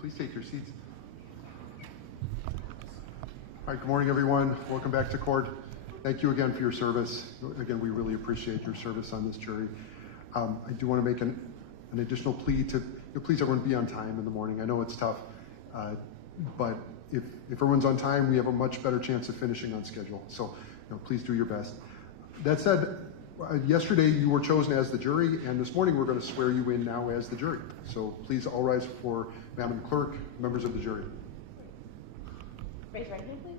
Please take your seats. All right, good morning, everyone. Welcome back to court. Thank you again for your service. Again, we really appreciate your service on this jury. I do want to make an additional plea to please everyone be on time in the morning. I know it's tough, but if everyone's on time, we have a much better chance of finishing on schedule. So please do your best. That said, yesterday you were chosen as the jury, and this morning we're going to swear you in now as the jury. So please all rise for Madam Clerk, members of the jury. Raise your right hand, please.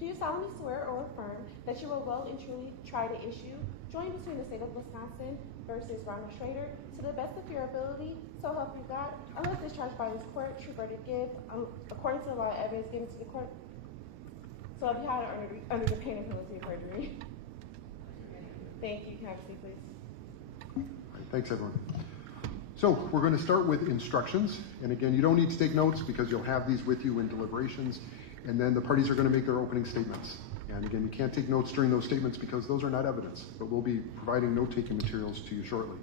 Do you solemnly swear or affirm that you will well and truly try to issue joint between the state of Wisconsin versus Ronald Schroeder to the best of your ability, so help you God, unless discharged by this court, true verdict give, according to the law, evidence given to the court? So if you had it under the pain of penalty of perjury. Thank you. Can I have a seat, please? Thanks, everyone. So we're going to start with instructions. And again, you don't need to take notes because you'll have these with you in deliberations. And then the parties are going to make their opening statements. And again, you can't take notes during those statements because those are not evidence, but we'll be providing note-taking materials to you shortly.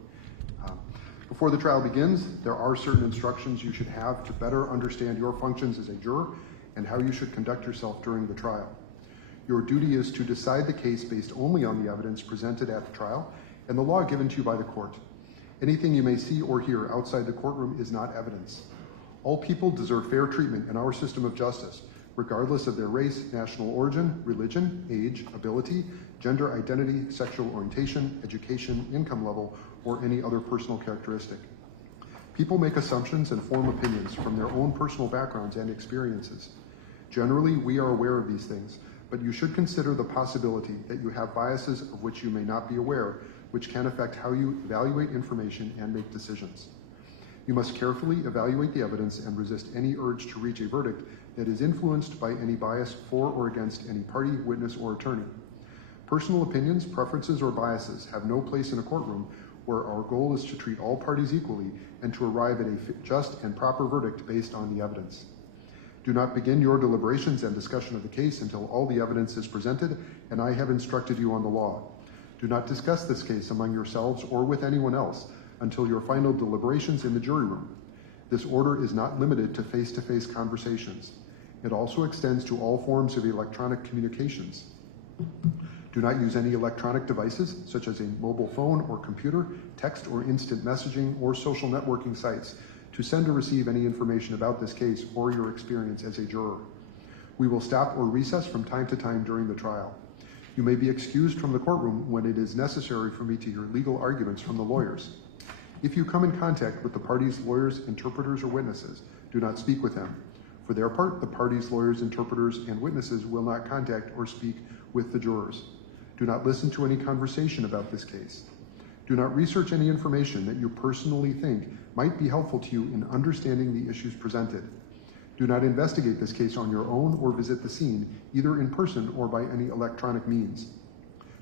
Before the trial begins, there are certain instructions you should have to better understand your functions as a juror and how you should conduct yourself during the trial. Your duty is to decide the case based only on the evidence presented at the trial and the law given to you by the court. Anything you may see or hear outside the courtroom is not evidence. All people deserve fair treatment in our system of justice, regardless of their race, national origin, religion, age, ability, gender identity, sexual orientation, education, income level, or any other personal characteristic. People make assumptions and form opinions from their own personal backgrounds and experiences. Generally, we are aware of these things, but you should consider the possibility that you have biases of which you may not be aware, which can affect how you evaluate information and make decisions. You must carefully evaluate the evidence and resist any urge to reach a verdict that is influenced by any bias for or against any party, witness, or attorney. Personal opinions, preferences, or biases have no place in a courtroom where our goal is to treat all parties equally and to arrive at a just and proper verdict based on the evidence. Do not begin your deliberations and discussion of the case until all the evidence is presented and I have instructed you on the law. Do not discuss this case among yourselves or with anyone else until your final deliberations in the jury room. This order is not limited to face-to-face conversations. It also extends to all forms of electronic communications. Do not use any electronic devices, such as a mobile phone or computer, text or instant messaging, or social networking sites, to send or receive any information about this case or your experience as a juror. We will stop or recess from time to time during the trial. You may be excused from the courtroom when it is necessary for me to hear legal arguments from the lawyers. If you come in contact with the parties, lawyers, interpreters, or witnesses, do not speak with them. For their part, the parties, lawyers, interpreters, and witnesses will not contact or speak with the jurors. Do not listen to any conversation about this case. Do not research any information that you personally think might be helpful to you in understanding the issues presented. Do not investigate this case on your own or visit the scene, either in person or by any electronic means.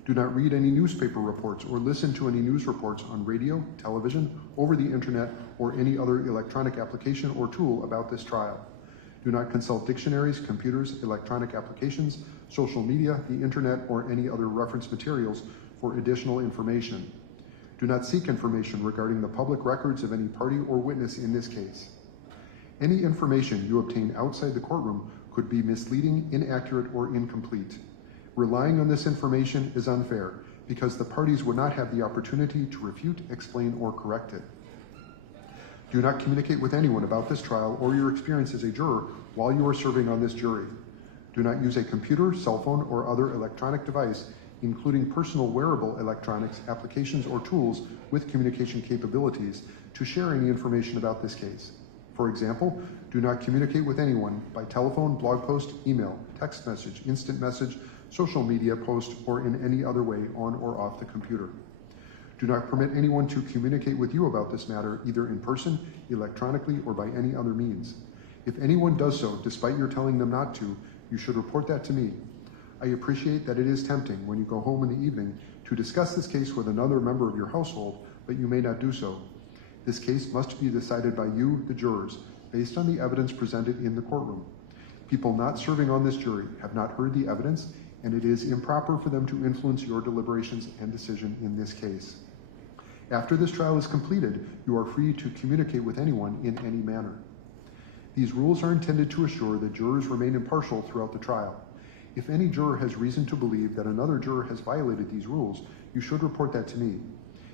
Do not read any newspaper reports or listen to any news reports on radio, television, over the internet, or any other electronic application or tool about this trial. Do not consult dictionaries, computers, electronic applications, social media, the internet, or any other reference materials for additional information. Do not seek information regarding the public records of any party or witness in this case. Any information you obtain outside the courtroom could be misleading, inaccurate, or incomplete. Relying on this information is unfair because the parties would not have the opportunity to refute, explain, or correct it. Do not communicate with anyone about this trial or your experience as a juror while you are serving on this jury. Do not use a computer, cell phone, or other electronic device, including personal wearable electronics, applications, or tools with communication capabilities, to share any information about this case. For example, do not communicate with anyone by telephone, blog post, email, text message, instant message, social media post, or in any other way on or off the computer. Do not permit anyone to communicate with you about this matter, either in person, electronically, or by any other means. If anyone does so, despite your telling them not to, you should report that to me. I appreciate that it is tempting when you go home in the evening to discuss this case with another member of your household, but you may not do so. This case must be decided by you, the jurors, based on the evidence presented in the courtroom. People not serving on this jury have not heard the evidence, and it is improper for them to influence your deliberations and decision in this case. After this trial is completed, you are free to communicate with anyone in any manner. These rules are intended to assure that jurors remain impartial throughout the trial. If any juror has reason to believe that another juror has violated these rules, you should report that to me.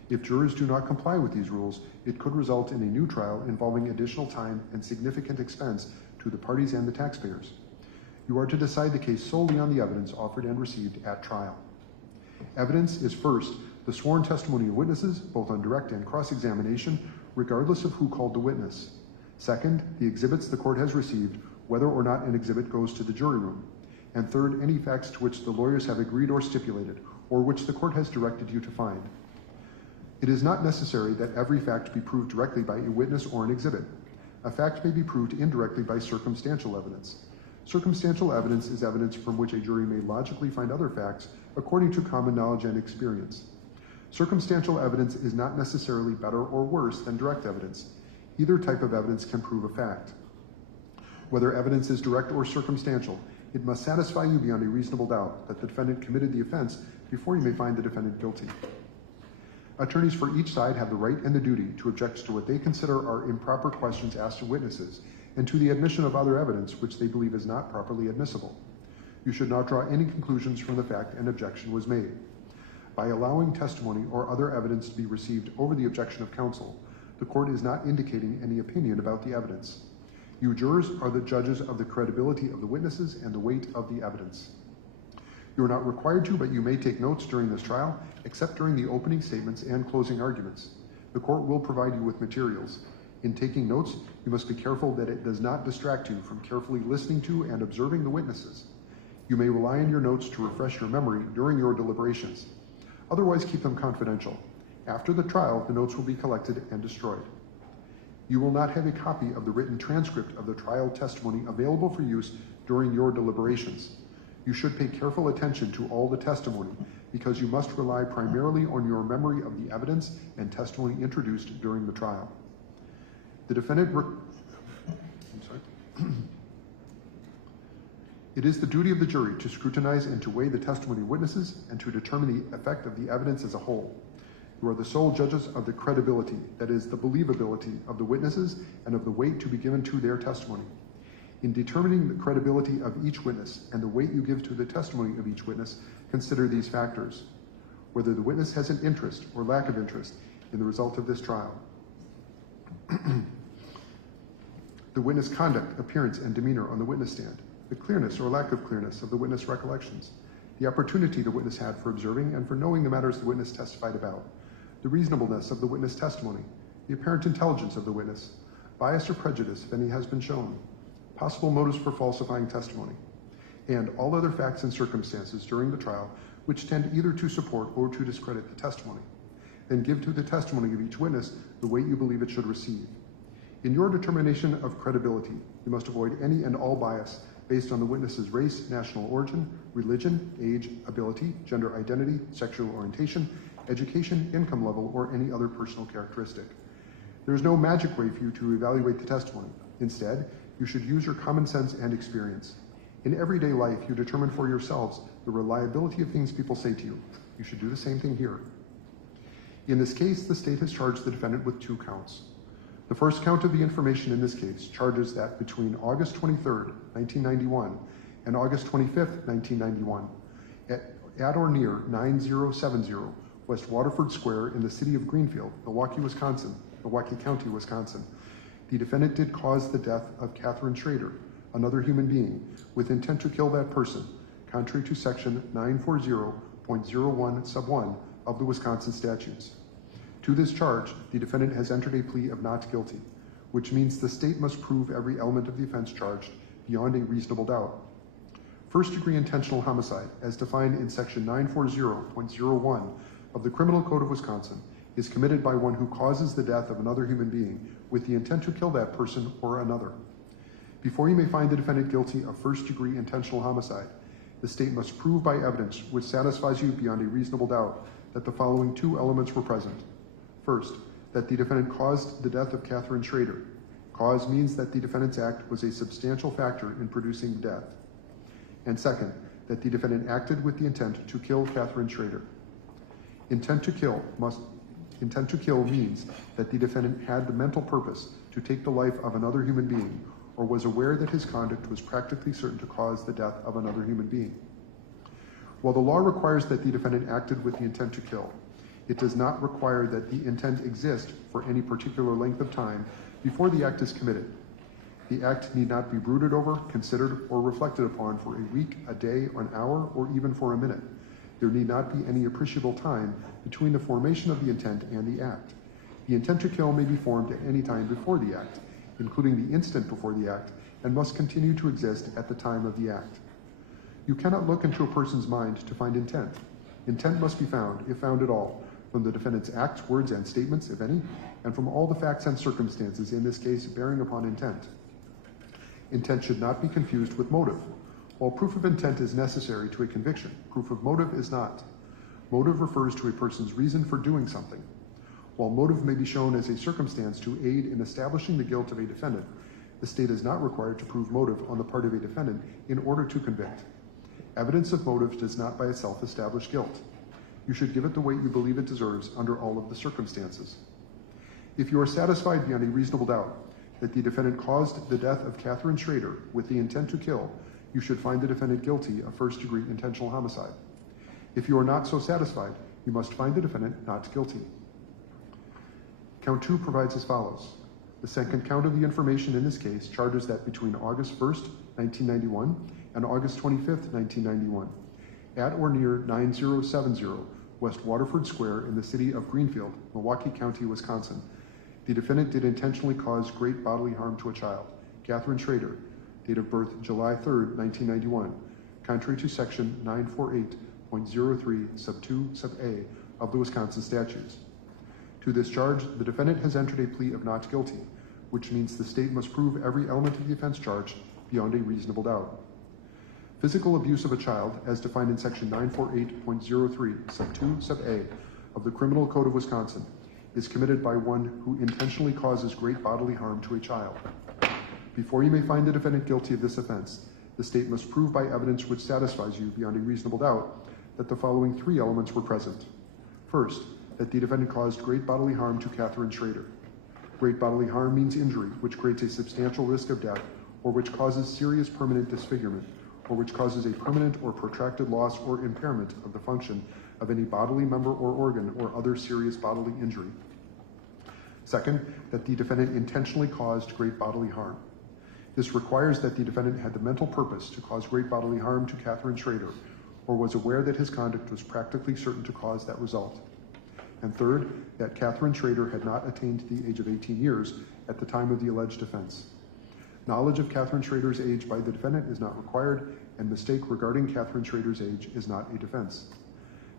If jurors do not comply with these rules, it could result in a new trial involving additional time and significant expense to the parties and the taxpayers. You are to decide the case solely on the evidence offered and received at trial. Evidence is first the sworn testimony of witnesses, both on direct and cross-examination, regardless of who called the witness. Second, the exhibits the court has received, whether or not an exhibit goes to the jury room. And third, any facts to which the lawyers have agreed or stipulated, or which the court has directed you to find. It is not necessary that every fact be proved directly by a witness or an exhibit. A fact may be proved indirectly by circumstantial evidence. Circumstantial evidence is evidence from which a jury may logically find other facts according to common knowledge and experience. Circumstantial evidence is not necessarily better or worse than direct evidence. Either type of evidence can prove a fact. Whether evidence is direct or circumstantial, it must satisfy you beyond a reasonable doubt that the defendant committed the offense before you may find the defendant guilty. Attorneys for each side have the right and the duty to object to what they consider are improper questions asked of witnesses and to the admission of other evidence which they believe is not properly admissible. You should not draw any conclusions from the fact an objection was made. By allowing testimony or other evidence to be received over the objection of counsel, the court is not indicating any opinion about the evidence. You jurors are the judges of the credibility of the witnesses and the weight of the evidence. You are not required to, but you may take notes during this trial, except during the opening statements and closing arguments. The court will provide you with materials. In taking notes, you must be careful that it does not distract you from carefully listening to and observing the witnesses. You may rely on your notes to refresh your memory during your deliberations. Otherwise, keep them confidential. After the trial, the notes will be collected and destroyed. You will not have a copy of the written transcript of the trial testimony available for use during your deliberations. You should pay careful attention to all the testimony because you must rely primarily on your memory of the evidence and testimony introduced during the trial. The defendant It is the duty of the jury to scrutinize and to weigh the testimony of witnesses and to determine the effect of the evidence as a whole. You are the sole judges of the credibility, that is, the believability of the witnesses and of the weight to be given to their testimony. In determining the credibility of each witness and the weight you give to the testimony of each witness, consider these factors: whether the witness has an interest or lack of interest in the result of this trial, the witness' conduct, appearance, and demeanor on the witness stand, the clearness or lack of clearness of the witness recollections, the opportunity the witness had for observing and for knowing the matters the witness testified about, the reasonableness of the witness testimony, the apparent intelligence of the witness, bias or prejudice if any has been shown, possible motives for falsifying testimony, and all other facts and circumstances during the trial which tend either to support or to discredit the testimony. Then give to the testimony of each witness the weight you believe it should receive. In your determination of credibility, you must avoid any and all bias based on the witness's race, national origin, religion, age, ability, gender identity, sexual orientation, education, income level, or any other personal characteristic. There is no magic way for you to evaluate the testimony. Instead, you should use your common sense and experience. In everyday life, you determine for yourselves the reliability of things people say to you. You should do the same thing here. In this case, the state has charged the defendant with 2 counts. The first count of the information in this case charges that between August 23rd, 1991 and August 25th, 1991, at or near 9070 West Waterford Square in the city of Greenfield, Milwaukee, County, Wisconsin, the defendant did cause the death of Catherine Schroeder, another human being, with intent to kill that person, contrary to section 940.01 sub 1 of the Wisconsin statutes. To this charge, the defendant has entered a plea of not guilty, which means the state must prove every element of the offense charged beyond a reasonable doubt. First-degree intentional homicide, as defined in section 940.01 of the Criminal Code of Wisconsin, is committed by one who causes the death of another human being with the intent to kill that person or another. Before you may find the defendant guilty of first-degree intentional homicide, the state must prove by evidence which satisfies you beyond a reasonable doubt that the following 2 elements were present. First, that the defendant caused the death of Catherine Schroeder. Cause means that the defendant's act was a substantial factor in producing death. And second, that the defendant acted with the intent to kill Catherine Schroeder. Intent to kill means that the defendant had the mental purpose to take the life of another human being or was aware that his conduct was practically certain to cause the death of another human being. While the law requires that the defendant acted with the intent to kill, it does not require that the intent exist for any particular length of time before the act is committed. The act need not be brooded over, considered, or reflected upon for a week, a day, an hour, or even for a minute. There need not be any appreciable time between the formation of the intent and the act. The intent to kill may be formed at any time before the act, including the instant before the act, and must continue to exist at the time of the act. You cannot look into a person's mind to find intent. Intent must be found, if found at all, from the defendant's acts, words, and statements, if any, and from all the facts and circumstances, in this case, bearing upon intent. Intent should not be confused with motive. While proof of intent is necessary to a conviction, proof of motive is not. Motive refers to a person's reason for doing something. While motive may be shown as a circumstance to aid in establishing the guilt of a defendant, the state is not required to prove motive on the part of a defendant in order to convict. Evidence of motive does not by itself establish guilt. You should give it the weight you believe it deserves under all of the circumstances. If you are satisfied beyond a reasonable doubt that the defendant caused the death of Catherine Schroeder with the intent to kill, you should find the defendant guilty of first-degree intentional homicide. If you are not so satisfied, you must find the defendant not guilty. Count 2 provides as follows. The second count of the information in this case charges that between August 1st, 1991 and August 25th, 1991, at or near 9070 West Waterford Square in the city of Greenfield, Milwaukee County, Wisconsin, the defendant did intentionally cause great bodily harm to a child, Catherine Schroeder, date of birth July 3rd, 1991, contrary to section 948.03 sub 2 sub a of the Wisconsin statutes. To this charge, the defendant has entered a plea of not guilty, which means the state must prove every element of the offense charged beyond a reasonable doubt. Physical abuse of a child, as defined in section 948.03 sub 2 sub a of the Criminal Code of Wisconsin, is committed by one who intentionally causes great bodily harm to a child. Before you may find the defendant guilty of this offense, the state must prove by evidence which satisfies you beyond a reasonable doubt that the following three elements were present. First, that the defendant caused great bodily harm to Catherine Schroeder. Great bodily harm means injury, which creates a substantial risk of death, or which causes serious permanent disfigurement, or which causes a permanent or protracted loss or impairment of the function of any bodily member or organ or other serious bodily injury. Second, that the defendant intentionally caused great bodily harm. This requires that the defendant had the mental purpose to cause great bodily harm to Catherine Schroeder, or was aware that his conduct was practically certain to cause that result. And third, that Catherine Schroeder had not attained the age of 18 years at the time of the alleged offense. Knowledge of Catherine Schroeder's age by the defendant is not required, and mistake regarding Catherine Schroeder's age is not a defense.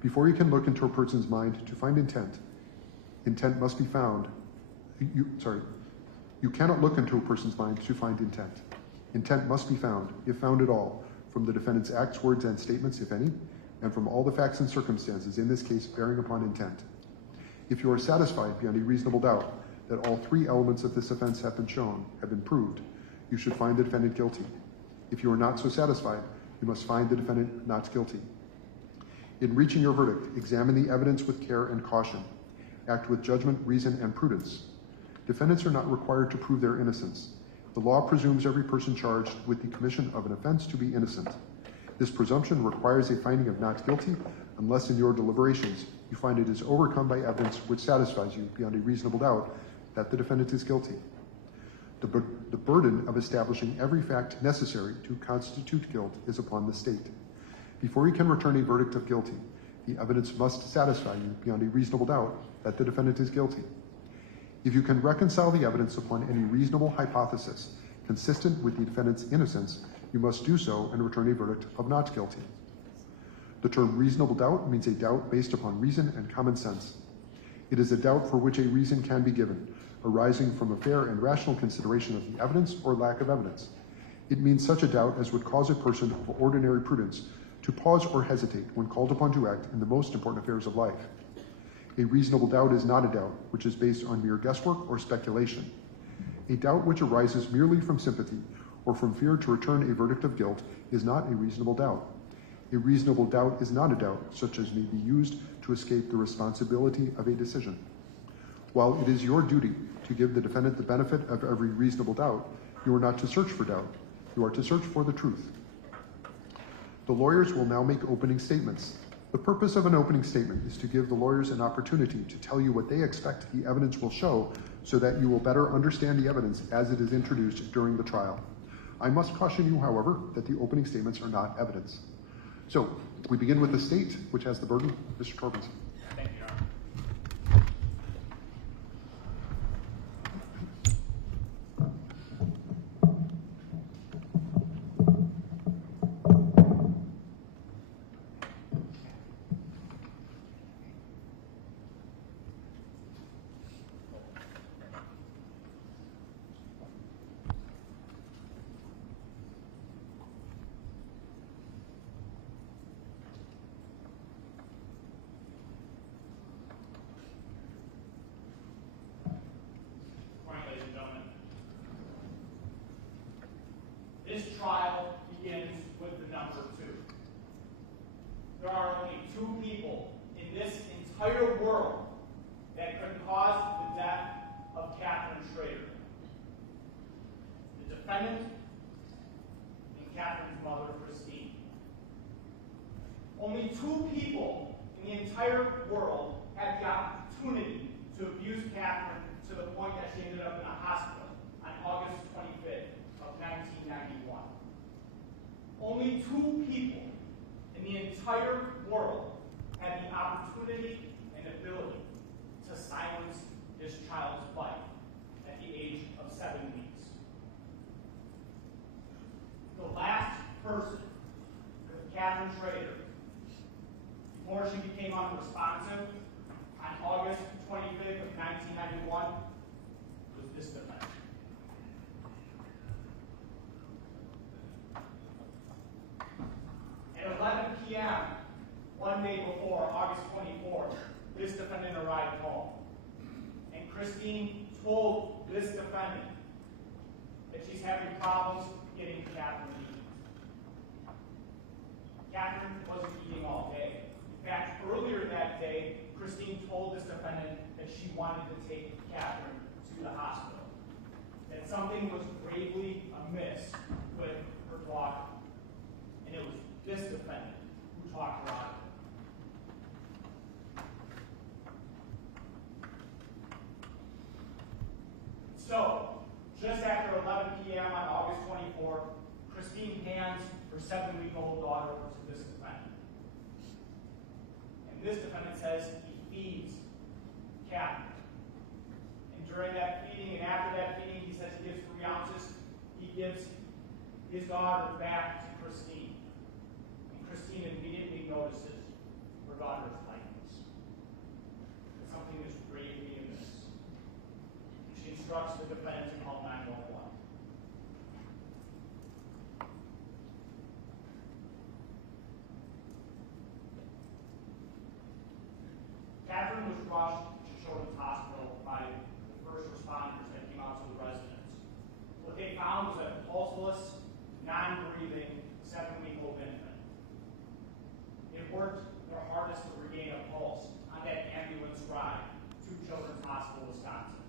Before you can look into a person's mind to find intent, intent must be found. You cannot look into a person's mind to find intent. Intent must be found, if found at all, from the defendant's acts, words, and statements, if any, and from all the facts and circumstances, in this case, bearing upon intent. If you are satisfied beyond a reasonable doubt that all three elements of this offense have been proved, you should find the defendant guilty. If you are not so satisfied, you must find the defendant not guilty. In reaching your verdict, examine the evidence with care and caution. Act with judgment, reason, and prudence. Defendants are not required to prove their innocence. The law presumes every person charged with the commission of an offense to be innocent. This presumption requires a finding of not guilty unless in your deliberations you find it is overcome by evidence which satisfies you beyond a reasonable doubt that the defendant is guilty. The burden of establishing every fact necessary to constitute guilt is upon the state. Before you can return a verdict of guilty, the evidence must satisfy you beyond a reasonable doubt that the defendant is guilty. If you can reconcile the evidence upon any reasonable hypothesis consistent with the defendant's innocence, you must do so and return a verdict of not guilty. The term reasonable doubt means a doubt based upon reason and common sense. It is a doubt for which a reason can be given, arising from a fair and rational consideration of the evidence or lack of evidence. It means such a doubt as would cause a person of ordinary prudence to pause or hesitate when called upon to act in the most important affairs of life. A reasonable doubt is not a doubt which is based on mere guesswork or speculation. A doubt which arises merely from sympathy or from fear to return a verdict of guilt is not a reasonable doubt. A reasonable doubt is not a doubt such as may be used to escape the responsibility of a decision. While it is your duty to give the defendant the benefit of every reasonable doubt, You are not to search for doubt. You are to search for the truth. The lawyers will now make opening statements. The purpose of an opening statement is to give the lawyers an opportunity to tell you what they expect the evidence will show so that you will better understand the evidence as it is introduced during the trial. I must caution you, however, that the opening statements are not evidence. So, we begin with the state, which has the burden. Mr. Torbenson. Thank you, Your Honor. Ladies and gentlemen, this trial begins with the number 2. There are only 2 people in this entire world that could cause the death of Catherine Schroeder: the defendant and Catherine's mother, Christine. Only 2 people in the entire world had the opportunity to abuse Catherine to the point that she ended up in a hospital on August 25th of 1991. Only 2 people in the entire world had the opportunity and ability to silence this child's life at the age of 7 weeks. The last person with Catherine Schroeder, before she became unresponsive, on August 25th of 1991, was this defendant. At 11 p.m., one day before, August 24th, this defendant arrived home. And Christine told this defendant that she's having problems getting Catherine to eat. Catherine wasn't eating all day. In fact, earlier that day, Christine told this defendant that she wanted to take Catherine to the hospital, that something was gravely amiss with her daughter, and it was this defendant who talked her out of it. So, just after 11 p.m. on August 24th, Christine hands her 7-week-old daughter over to this defendant. And this defendant says he feeds Catherine. And during that feeding and after that feeding, he says he gives 3 ounces. He gives his daughter back to Christine. And Christine immediately notices her daughter's lightness. That something is gravely amiss. She instructs the defendant to call 911. Catherine was rushed to Children's Hospital by the first responders that came out to the residence. What they found was a pulseless, non-breathing, 7-week-old infant. They worked their hardest to regain a pulse on that ambulance ride to Children's Hospital, Wisconsin.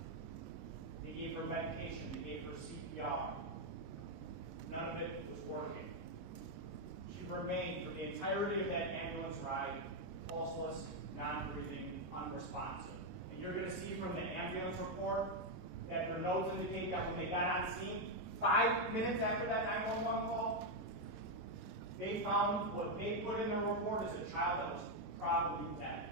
They gave her medication. They gave her CPR. None of it was working. She remained for the entirety of that ambulance ride pulseless, non-breathing, unresponsive. And you're going to see from the ambulance report that their notes indicate that when they got on scene, 5 minutes after that 911 call, they found what they put in their report as a child that was probably dead.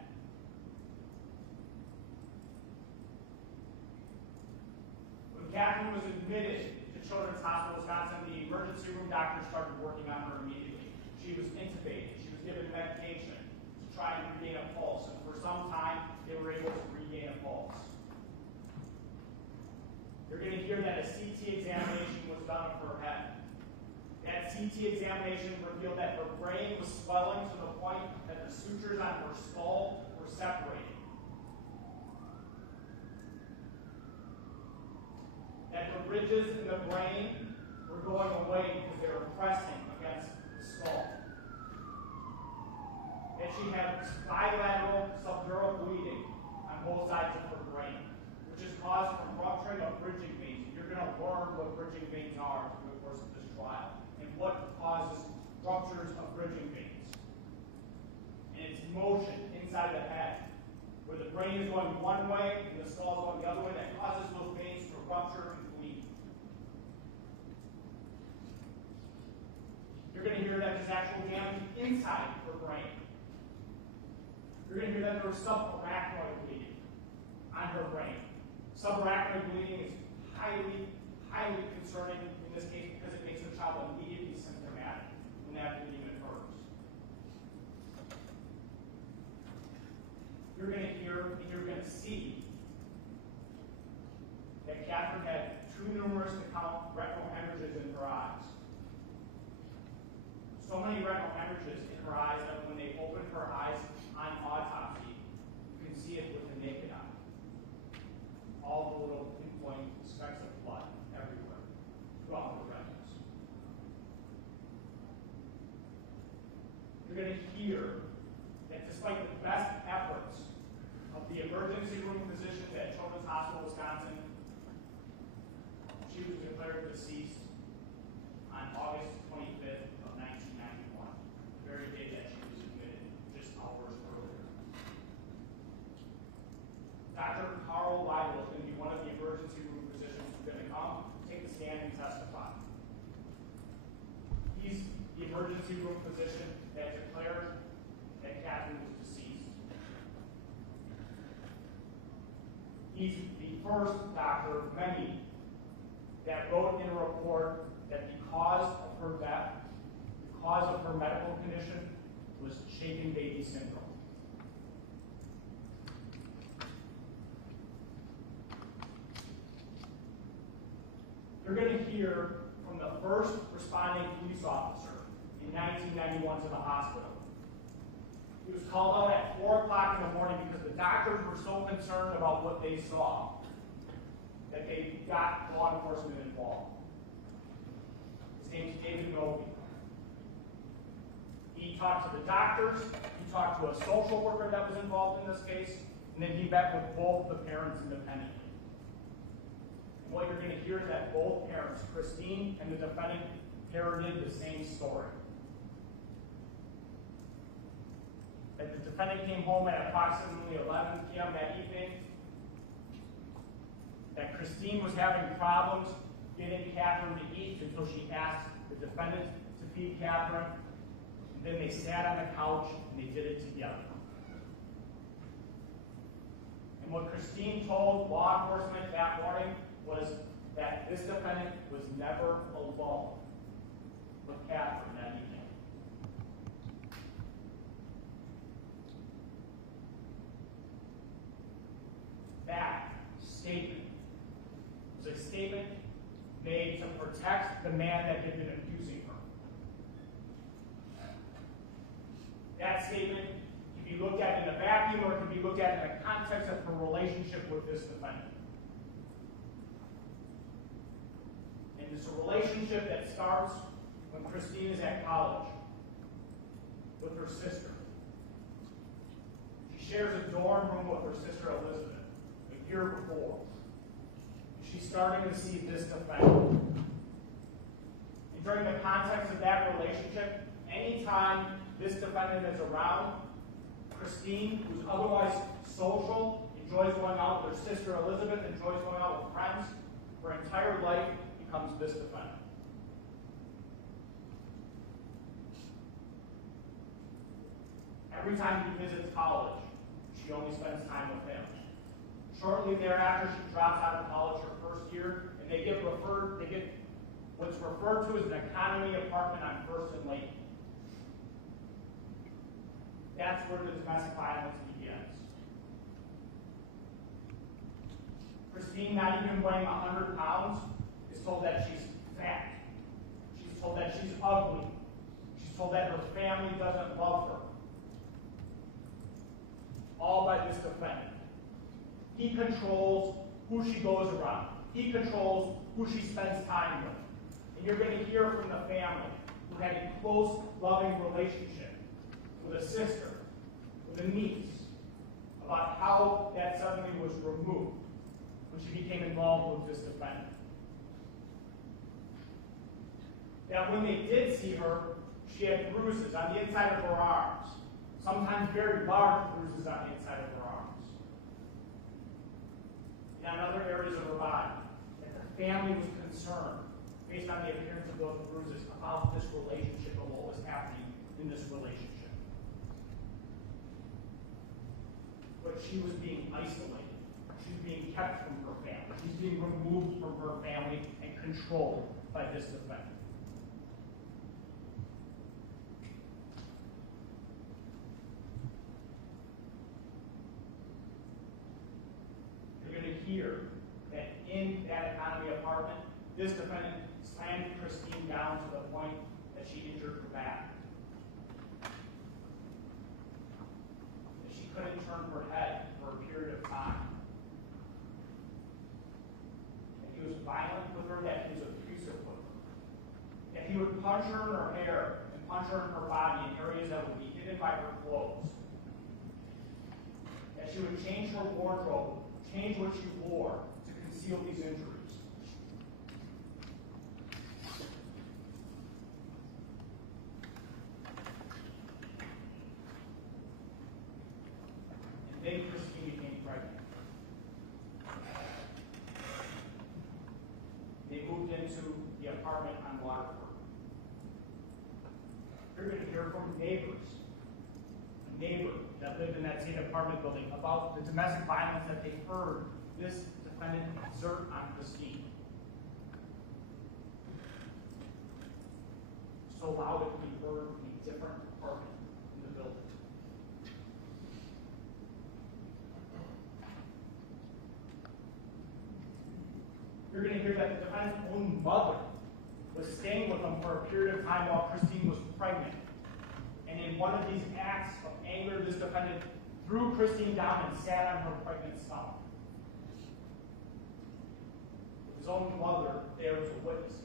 When Catherine was admitted to Children's Hospital, Wisconsin, the emergency room doctor started working on her immediately. She was intubated. She was given medication to try and regain a pulse. And for some time, they were able to regain a pulse. You're going to hear that a CT examination was done of her head. That CT examination revealed that her brain was swelling to the point that the sutures on her skull were separating. That the ridges in the brain were going away because they were pressing against the skull. That she had bilateral subdural bleeding on both sides of her brain, which is caused from rupturing of bridging veins. You're going to learn what bridging veins are through the course of this trial and what causes ruptures of bridging veins. And it's motion inside the head, where the brain is going one way and the skull is going the other way, that causes those veins to rupture and bleed. You're going to hear that there's actual damage inside her brain. You're going to hear that there was subarachnoid bleeding on her brain. Subarachnoid bleeding is highly, highly concerning in this case because it makes the child immediately symptomatic when that bleeding occurs. You're going to hear and you're going to see that Catherine had too numerous to count retinal hemorrhages in her eyes. So many retinal hemorrhages in her eyes that when they opened her eyes on autopsy, you can see it with the naked eye. All the little pinpoint specks of blood everywhere throughout her retinas. You're going to hear that despite the best efforts of the emergency room physicians at Children's Hospital, Wisconsin, she was declared deceased on August 25th of 1991, the very day that she was admitted just hours earlier. Dr. Carl Weidel is going to be one of the emergency room physicians who's going to come, take the stand, and testify. He's the emergency room physician that declared that Catherine was deceased. He's the first doctor of many that wrote in a report that the cause of her death, the cause of her medical condition, was shaken baby syndrome. You're going to hear from the first responding police officer in 1991 to the hospital. He was called out at 4 o'clock in the morning because the doctors were so concerned about what they saw that they got law enforcement involved. His name's David Novi. He talked to the doctors, he talked to a social worker that was involved in this case, and then he met with both the parents independently. And what you're going to hear is that both parents, Christine and the defendant, parroted the same story. That the defendant came home at approximately 11 p.m. that evening, that Christine was having problems getting Catherine to eat until she asked the defendant to feed Catherine. And then they sat on the couch and they did it together. And what Christine told law enforcement that morning was that this defendant was never alone with Catherine that evening. That statement was a statement made to protect the man that had been accusing her. That statement can be looked at in a vacuum or it can be looked at in the context of her relationship with this defendant. And it's a relationship that starts when Christine is at college with her sister. She shares a dorm room with her sister Elizabeth a year before. She's starting to see this defendant. And during the context of that relationship, anytime this defendant is around, Christine, who's otherwise social, enjoys going out with her sister Elizabeth, enjoys going out with friends, her entire life becomes this defendant. Every time he visits college, she only spends time with him. Shortly thereafter, she drops out of college her first year, and they get what's referred to as an economy apartment on 1st and Lake. That's where the domestic violence begins. Christine, not even weighing 100 pounds, is told that she's fat. She's told that she's ugly. She's told that her family doesn't love her. All by this defendant. He controls who she goes around. He controls who she spends time with. And you're going to hear from the family who had a close, loving relationship with a sister, with a niece, about how that suddenly was removed that when they did see her, she had bruises on the inside of her arms, sometimes very large bruises on the inside of her arms, and on other areas of her body, that the family was concerned, based on the appearance of those bruises, about this relationship and what was happening in this relationship. But she was being isolated. She was being kept from her family. She was being removed from her family and controlled by this defendant. You're going to hear that in that economy apartment, this defendant slammed Christine down to the point that she injured her back. That she couldn't turn her head for a period of time. That he was violent with her, that he was abusive with her. That he would punch her in her hair and punch her in her body in areas that would be hidden by her clothes. That she would change her wardrobe, change what she wore to conceal these injuries. Then Christine became pregnant. They moved into the apartment on Waterford. You're going to hear from neighbors, a neighbor that lived in that same apartment building, about the domestic violence that they heard this defendant exert on Christine. So loud it could be heard in a different apartment in the building. You're going to hear that the defendant's own mother was staying with him for a period of time while Christine was pregnant. And in one of these acts of anger, this defendant threw Christine down and sat on her pregnant stomach. His own mother there was a witness.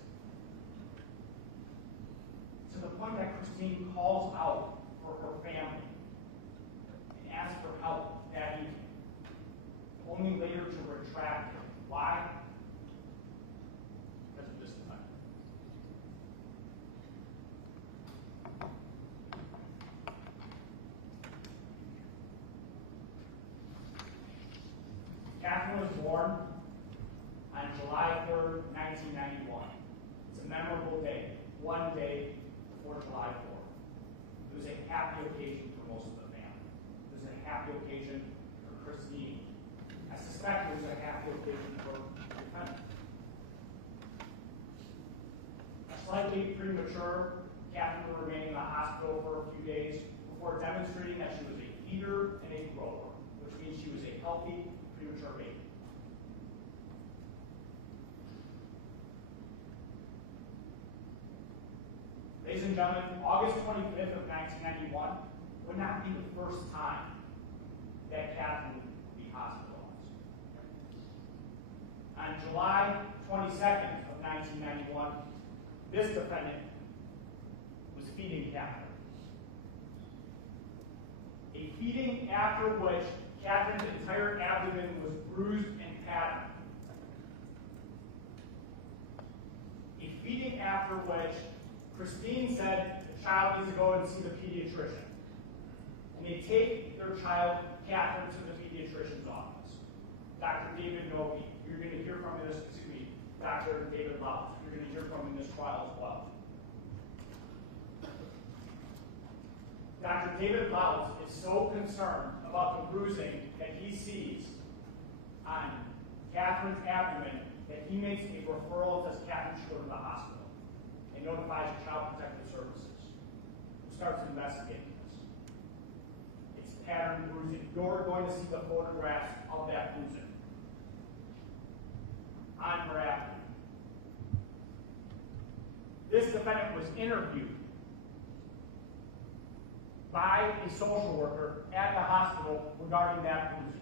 To the point that Christine calls out for her family and asks for help that evening, only later to retract it. Why? Because of this defendant. Catherine was born on July 3rd, 1991. It's a memorable day, one day before July 4th. It was a happy occasion for most of the family. It was a happy occasion for Christine. I suspect it was a happy occasion for the defendant. Slightly premature, Catherine would remain in the hospital for a few days before demonstrating that she was a feeder and a grower, which means she was a healthy, premature baby. Ladies and gentlemen, August 25th of 1991 would not be the first time that Catherine would be hospitalized. On July 22nd of 1991, this defendant was feeding Catherine. A feeding after which Catherine's entire abdomen was bruised and patterned. A feeding after which Christine said the child needs to go and see the pediatrician. And they take their child, Catherine, to the pediatrician's office. Dr. David Novi, you're going to hear from in this, Dr. David Louth, you're going to hear from in this trial as well. Dr. David Louth is so concerned about the bruising that he sees on Catherine's abdomen that he makes a referral and says Catherine should go to the hospital and notifies Child Protective Services, who starts investigating this. It's pattern bruising. You're going to see the photographs of that bruising on her abdomen. This defendant was interviewed by a social worker at the hospital regarding that bruising.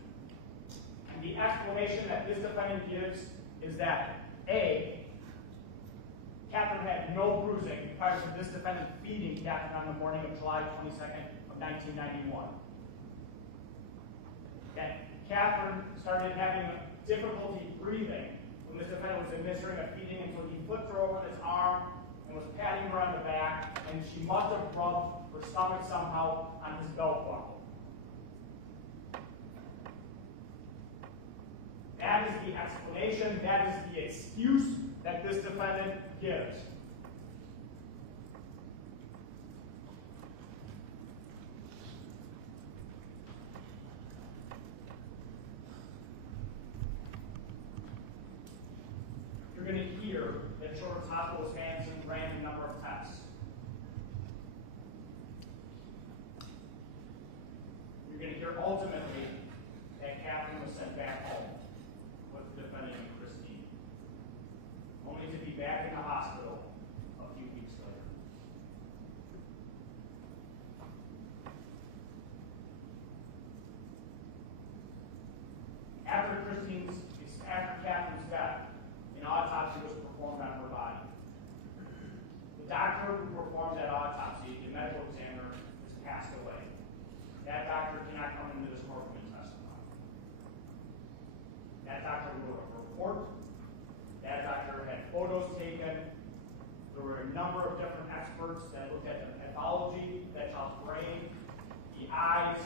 And the explanation that this defendant gives is that, A, Catherine had no bruising prior to this defendant feeding Catherine on the morning of July 22nd of 1991. That Catherine started having difficulty breathing when this defendant was administering a feeding until he flipped her over on his arm and was patting her on the back, and she must have rubbed her stomach somehow on his belt buckle. That is the explanation, that is the excuse that this defendant gives. You're going to hear that Children's Hospital ran a number of tests. You're going to hear ultimately that Catherine was sent back home with the defendant and Christine, only to be back in the hospital a few weeks later. After Catherine's death, an autopsy was performed on her body. The doctor who performed that autopsy, the medical examiner, has passed away. That doctor cannot come into this courtroom and testify. That doctor wrote a report. That doctor had photos taken. There were a number of different experts that looked at the pathology, that child's brain, the eyes.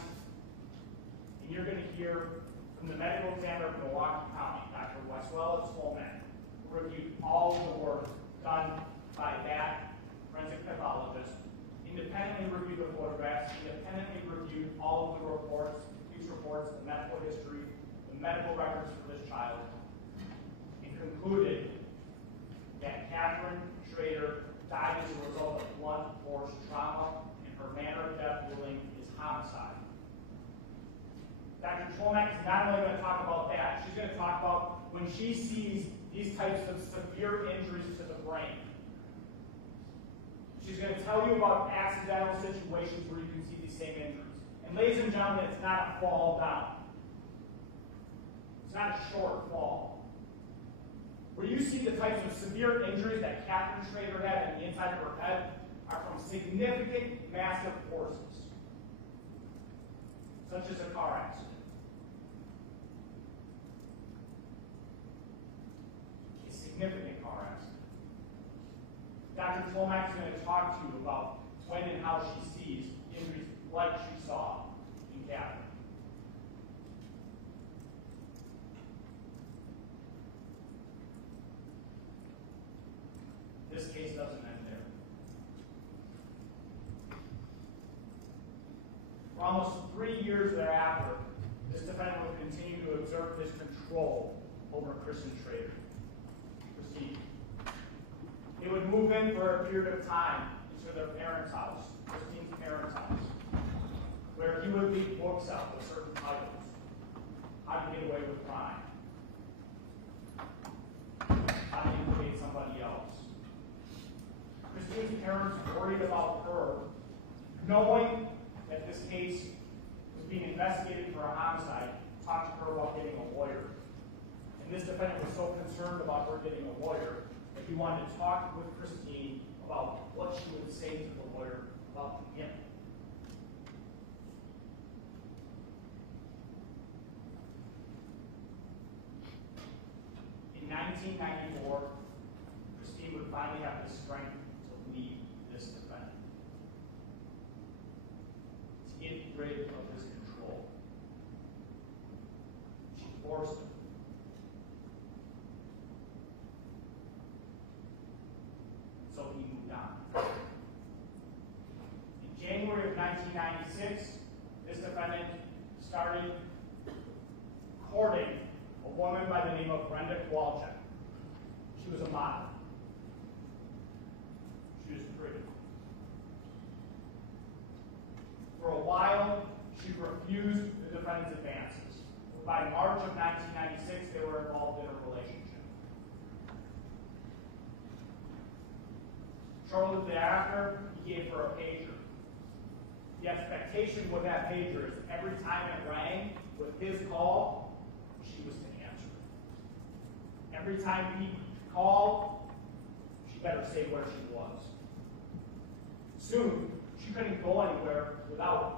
And you're going to hear from the medical examiner of Milwaukee County, Dr. Westwell Sloman, who reviewed all the work done by that forensic pathologist, independently reviewed the photographs, independently reviewed all of the reports, police reports, the medical history, the medical records for this child, and concluded that Catherine Schroeder died as a result of blunt force trauma, and her manner of death ruling is homicide. Dr. Cholmack is not only going to talk about that, she's going to talk about when she sees these types of severe injuries to the brain. She's going to tell you about accidental situations where you can see these same injuries. And ladies and gentlemen, it's not a fall down. It's not a short fall. Where you see the types of severe injuries that Catherine Schroeder had in the inside of her head are from significant, massive forces, such as a car accident. A significant car accident. Dr. Tolmack is going to talk to you about when and how she sees injuries like she saw in Catherine. This case doesn't end there. For almost 3 years thereafter, this defendant would continue to exert his control over Christine Schroeder. He would move in for a period of time into their parents' house, Christine's parents' house, where he would leave books out with certain titles. How to Get Away with Crime. How to Implicate Somebody Else. Christine's parents worried about her, knowing that this case was being investigated for a homicide, talked to her about getting a lawyer. And this defendant was so concerned about her getting a lawyer that he wanted to talk with Christine about what she would say to the lawyer about him. In 1994, Christine would finally have the strength to leave this defendant, to get rid of his control. She forced him. So he moved on. In January of 1996, this defendant started courting a woman by the name of Brenda Kowalczyk. She was a model. She was pretty. For a while, she refused the defendant's advances. By March of 1996, they were involved in a relationship. Shortly thereafter, he gave her a pager. The expectation with that pager is every time it rang with his call, she was to answer it. Every time he called, she better say where she was. Soon, she couldn't go anywhere without him.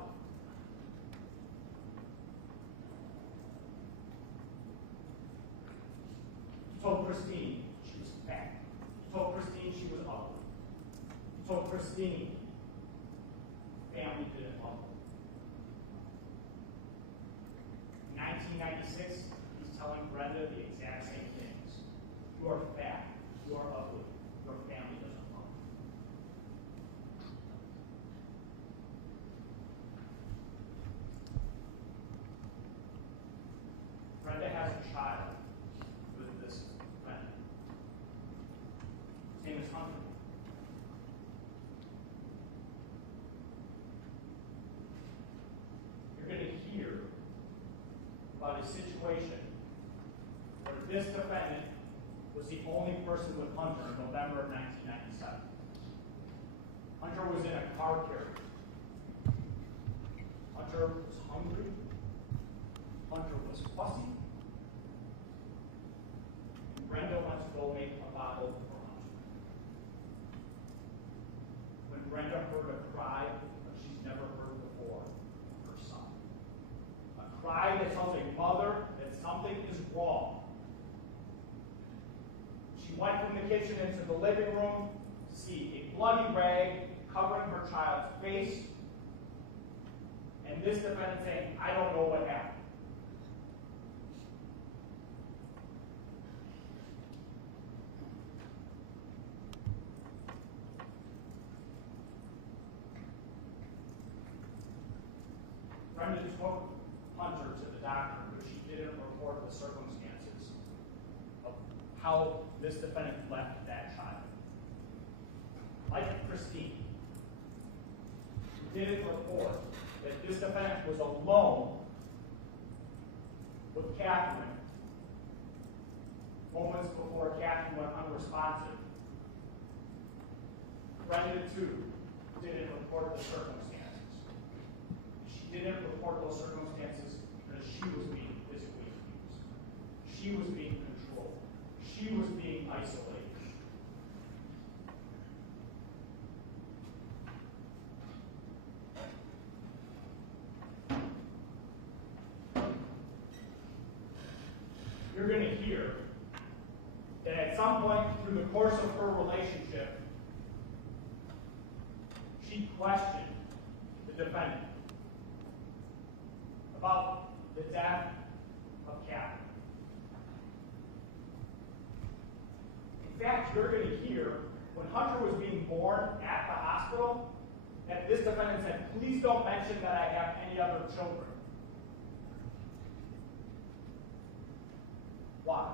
He told Christine she was fat. He told Christine she was ugly. Christine, family didn't love her. In 1996, he's telling Brenda the exact same things. You are fat, you are ugly, your family doesn't love you. Brenda has a child with this friend. His name is Hunter. You're going to hear about a situation where this defendant was the only person with Hunter in November of 1997. Hunter was in a car carrier. Hunter was hungry. Hunter was fussy. And Brenda went to go make a bottle for Hunter. When Brenda heard a cry that she's never heard before of her son, a cry that tells a mother that something is wrong, she went from the kitchen into the living room to see a bloody rag covering her child's face, and this defendant saying, I don't know what happened. Brenda took Hunter to the doctor, but she didn't report the circumstances of how this defendant left that child. Like Christine, she didn't report that this defendant was alone with Catherine moments before Catherine went unresponsive. Brenda, too, didn't report the circumstances. She didn't report those circumstances because she was being physically abused. She was being controlled. She was being isolated. You're going to hear that at some point through the course of her relationship, she questioned the defendant about the death of Catherine. In fact, you're going to hear when Hunter was being born at the hospital that this defendant said, please don't mention that I have any other children. Why?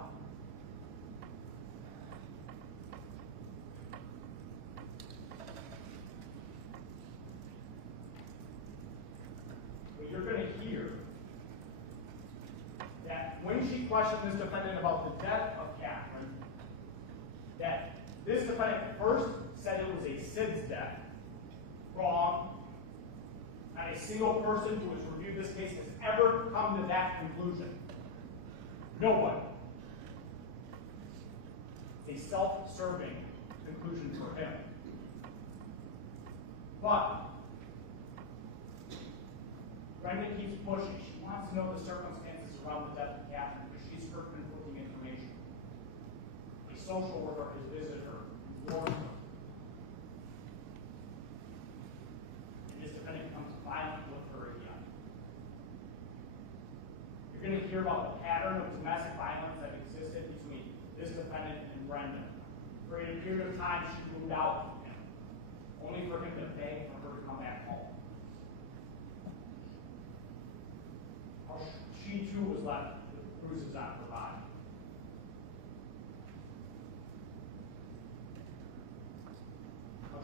Well, you're going to hear that when she questioned this defendant about the death of Catherine, that this defendant first said it was a SIDS death. Wrong. Not a single person who has reviewed this case has ever come to that conclusion. Nobody. It's a self-serving conclusion for him. But Brenda keeps pushing. She wants to know the circumstances around the death of Catherine because she's heard conflicting information. A social worker has visited her, warned her. And this defendant becomes violent with her again. You're going to hear about the pattern of domestic violence that existed between this defendant and Brenda. For a period of time, she moved out from him, only for him to beg for her to come back home. She too was left with bruises on her body.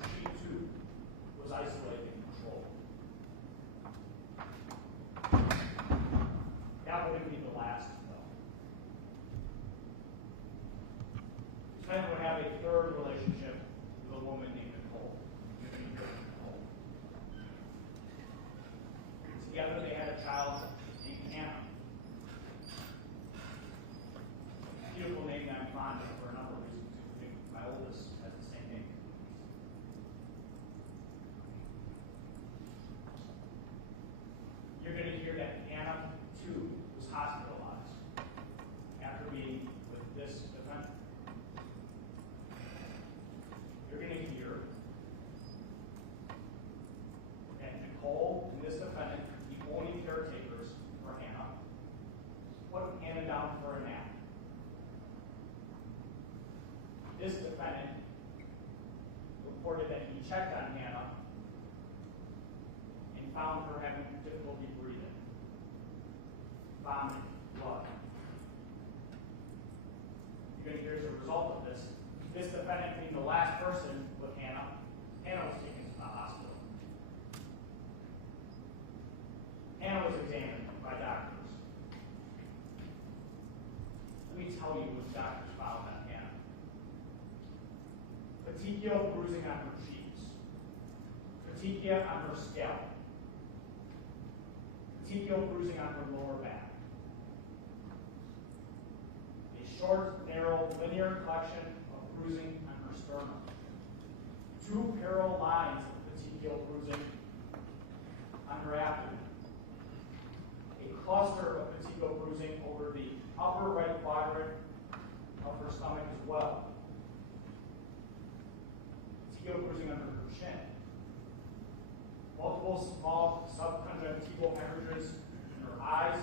She too was isolated and controlled. That wouldn't be the last, though. This man would have a third relationship with a woman named Nicole. Together they had a child named Hannah. Beautiful name that I'm fond of for a number of reasons, including my oldest has the same name. You're going to hear that Hannah, too, was hospitalized after being with this defendant. down for a nap. This defendant reported that he checked on Hannah and found her having difficulty breathing, vomiting, blood. You're going to hear as a result of this, this defendant being the last person with Hannah, Hannah was taken to the hospital. Hannah was examined by doctors. Let me tell you what doctors found on Hannah. Petechial bruising on her cheeks. Petechia on her scalp. Petechial bruising on her lower back. A short, narrow, linear collection of bruising on her sternum. 2 parallel lines of petechial bruising on her abdomen. A cluster of petechial bruising over the upper right quadrant of her stomach as well. Petechial bruising under her chin. Multiple small subconjunctival hemorrhages in her eyes.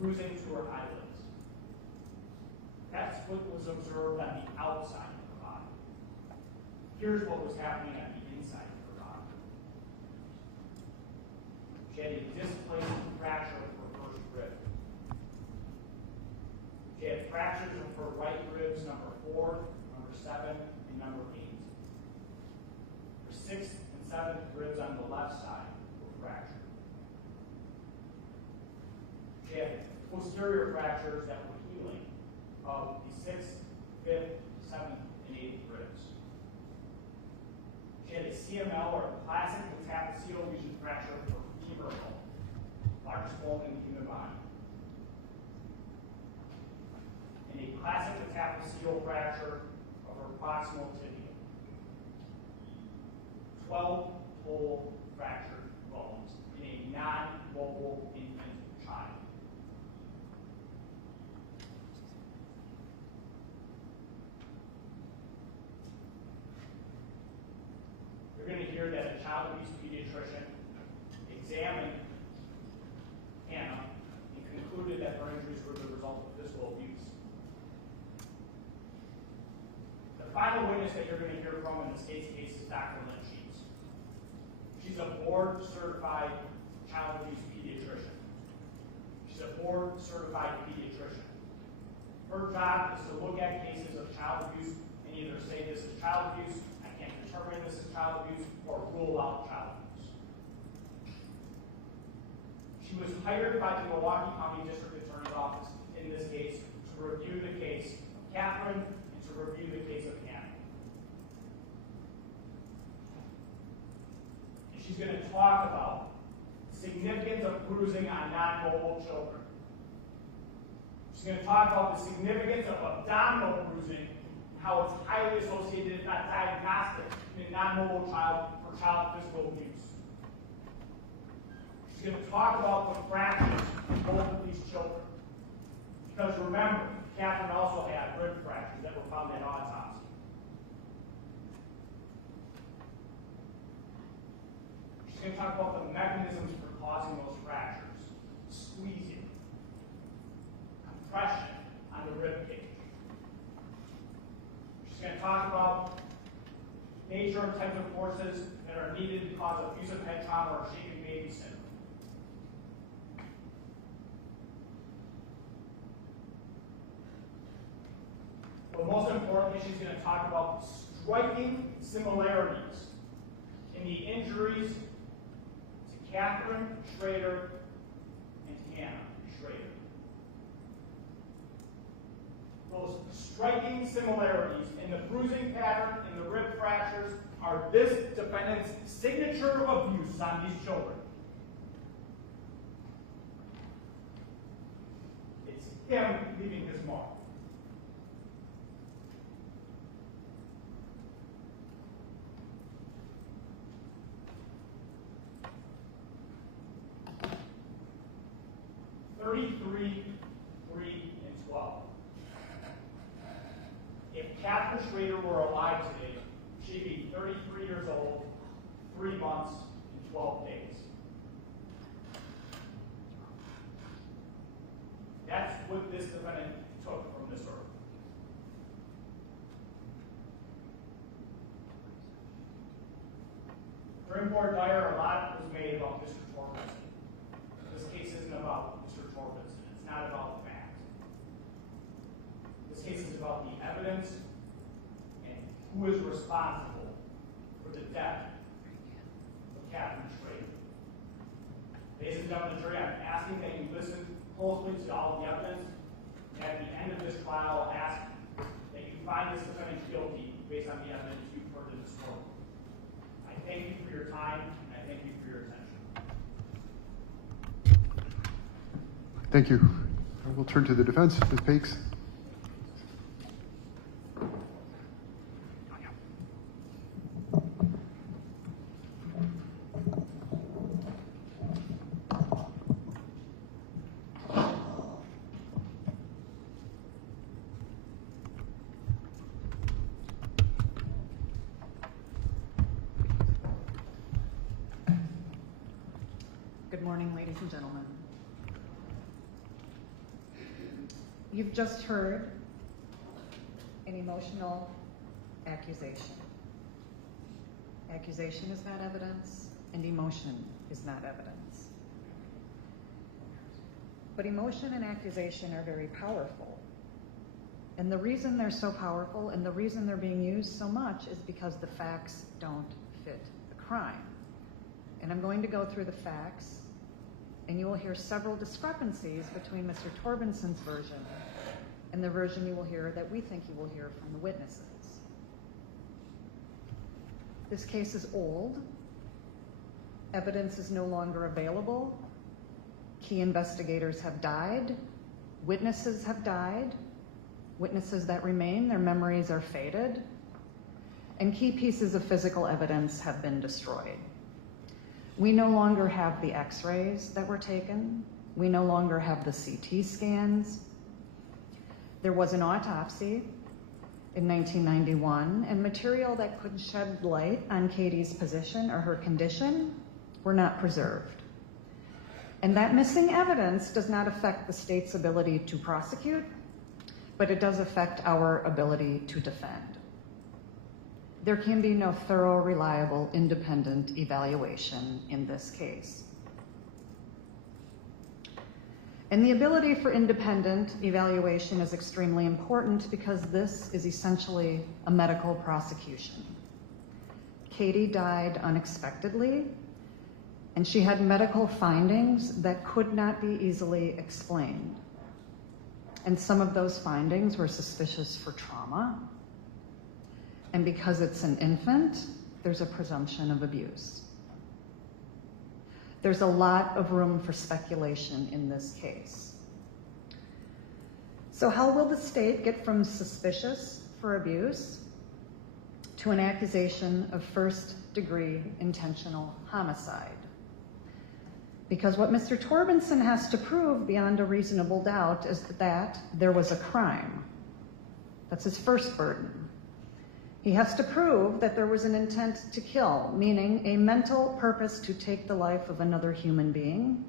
Bruising to her eyelids. That's what was observed on the outside of her body. Here's what was happening on the inside of her body. She had a displaced fracture of her first rib. She had fractures of her right ribs, number 4, number 7, and number 8. Her 6th and 7th ribs on the left side were fractured. She had posterior fractures that were healing of the 6th, 5th, 7th, and 8th ribs. She had a CML, or classic metaphyseal lesion fracture of her femur bone, largest bone in the human body. And a classic metaphyseal fracture of her proximal tibia. 12 total fractured bones in a non-mobile infant child. You're going to hear that a child abuse pediatrician examined Hannah and concluded that her injuries were the result of physical abuse. The final witness that you're going to hear from in the state's case is Dr. Lynn Sheets. She's a board-certified child abuse pediatrician. She's a board-certified pediatrician. Her job is to look at cases of child abuse and either say this is child abuse, I can't determine this is child abuse, or rule out child abuse. She was hired by the Milwaukee County District Attorney's Office in this case to review the case of Catherine and to review the case of Hannah. And she's going to talk about the significance of bruising on non-mobile children. She's going to talk about the significance of abdominal bruising, how it's highly associated, if not diagnostic, in a non-mobile child for child physical abuse. She's going to talk about the fractures in both of these children. Because remember, Catherine also had rib fractures that were found at autopsy. She's going to talk about the mechanisms for causing those fractures. Squeezing, compression on the rib cage. She's going to talk about nature and types of forces that are needed to cause effusive head trauma or shaken baby syndrome. But most importantly, she's going to talk about the striking similarities in the injuries to Catherine Schroeder and to Hannah Schroeder. Those striking similarities in the bruising pattern and the rib fractures are this defendant's signature of abuse on these children. It's him leaving his mark. If Catherine Schroeder were alive today, she'd be 33 years old, 3 months, and 12 days. That's what this defendant took from this earth. During Board Dyer, a lot was made about Mr. Torbenson. This case isn't about Mr. Torbenson. It's not about the facts. This case is about the evidence and who is responsible for the death of Catherine Schroeder. Ladies and gentlemen of the jury, I'm asking that you listen closely to all the evidence. And at the end of this trial, I'll ask that you find this defendant guilty based on the evidence you've heard in this court. I thank you for your time, and I thank you for your attention. Thank you. We'll turn to the defense. Ms. Pakes. Good morning, ladies and gentlemen. You've just heard an emotional accusation. Accusation is not evidence, and emotion is not evidence. But emotion and accusation are very powerful. And the reason they're so powerful and the reason they're being used so much is because the facts don't fit the crime. And I'm going to go through the facts, and you will hear several discrepancies between Mr. Torbenson's version and the version you will hear that we think you will hear from the witnesses. This case is old. Evidence is no longer available. Key investigators have died. Witnesses have died. Witnesses that remain, their memories are faded. And key pieces of physical evidence have been destroyed. We no longer have the x-rays that were taken. We no longer have the CT scans. There was an autopsy in 1991, and material that could shed light on Katie's position or her condition were not preserved. And that missing evidence does not affect the state's ability to prosecute, but it does affect our ability to defend. There can be no thorough, reliable, independent evaluation in this case. And the ability for independent evaluation is extremely important because this is essentially a medical prosecution. Katie died unexpectedly, and she had medical findings that could not be easily explained. And some of those findings were suspicious for trauma. And because it's an infant, there's a presumption of abuse. There's a lot of room for speculation in this case. So how will the state get from suspicious for abuse to an accusation of first-degree intentional homicide? Because what Mr. Torbenson has to prove beyond a reasonable doubt is that there was a crime. That's his first burden. He has to prove that there was an intent to kill, meaning a mental purpose to take the life of another human being,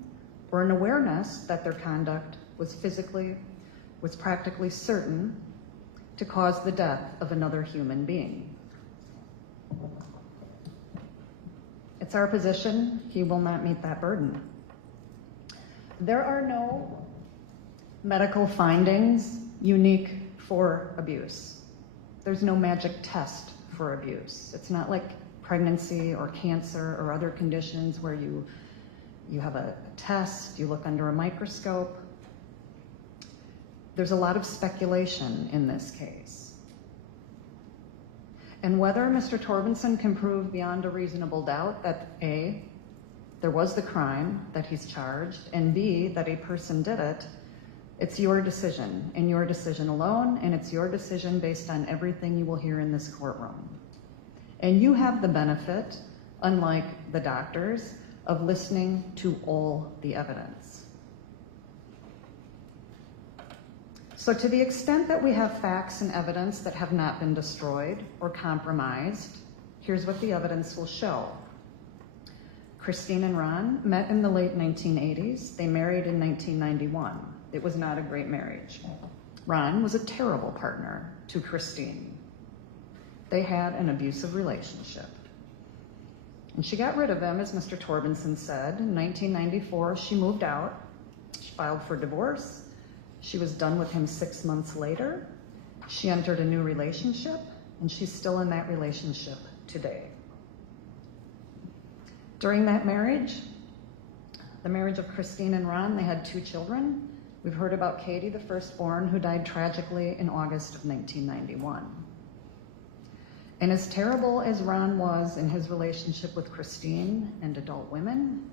or an awareness that their conduct was practically certain to cause the death of another human being. It's our position he will not meet that burden. There are no medical findings unique for abuse. There's no magic test for abuse. It's not like pregnancy or cancer or other conditions where you have a test, you look under a microscope. There's a lot of speculation in this case. And whether Mr. Torbenson can prove beyond a reasonable doubt that A, there was the crime that he's charged, and B, that a person did it, it's your decision, and your decision alone, and it's your decision based on everything you will hear in this courtroom. And you have the benefit, unlike the doctors, of listening to all the evidence. So to the extent that we have facts and evidence that have not been destroyed or compromised, here's what the evidence will show. Christine and Ron met in the late 1980s. They married in 1991. It was not a great marriage. Ron was a terrible partner to Christine. They had an abusive relationship. And she got rid of him, as Mr. Torbenson said. In 1994, she moved out. She filed for divorce. She was done with him 6 months later. She entered a new relationship, and she's still in that relationship today. During that marriage, the marriage of Christine and Ron, they had 2 children. We've heard about Katie, the firstborn, who died tragically in August of 1991. And as terrible as Ron was in his relationship with Christine and adult women,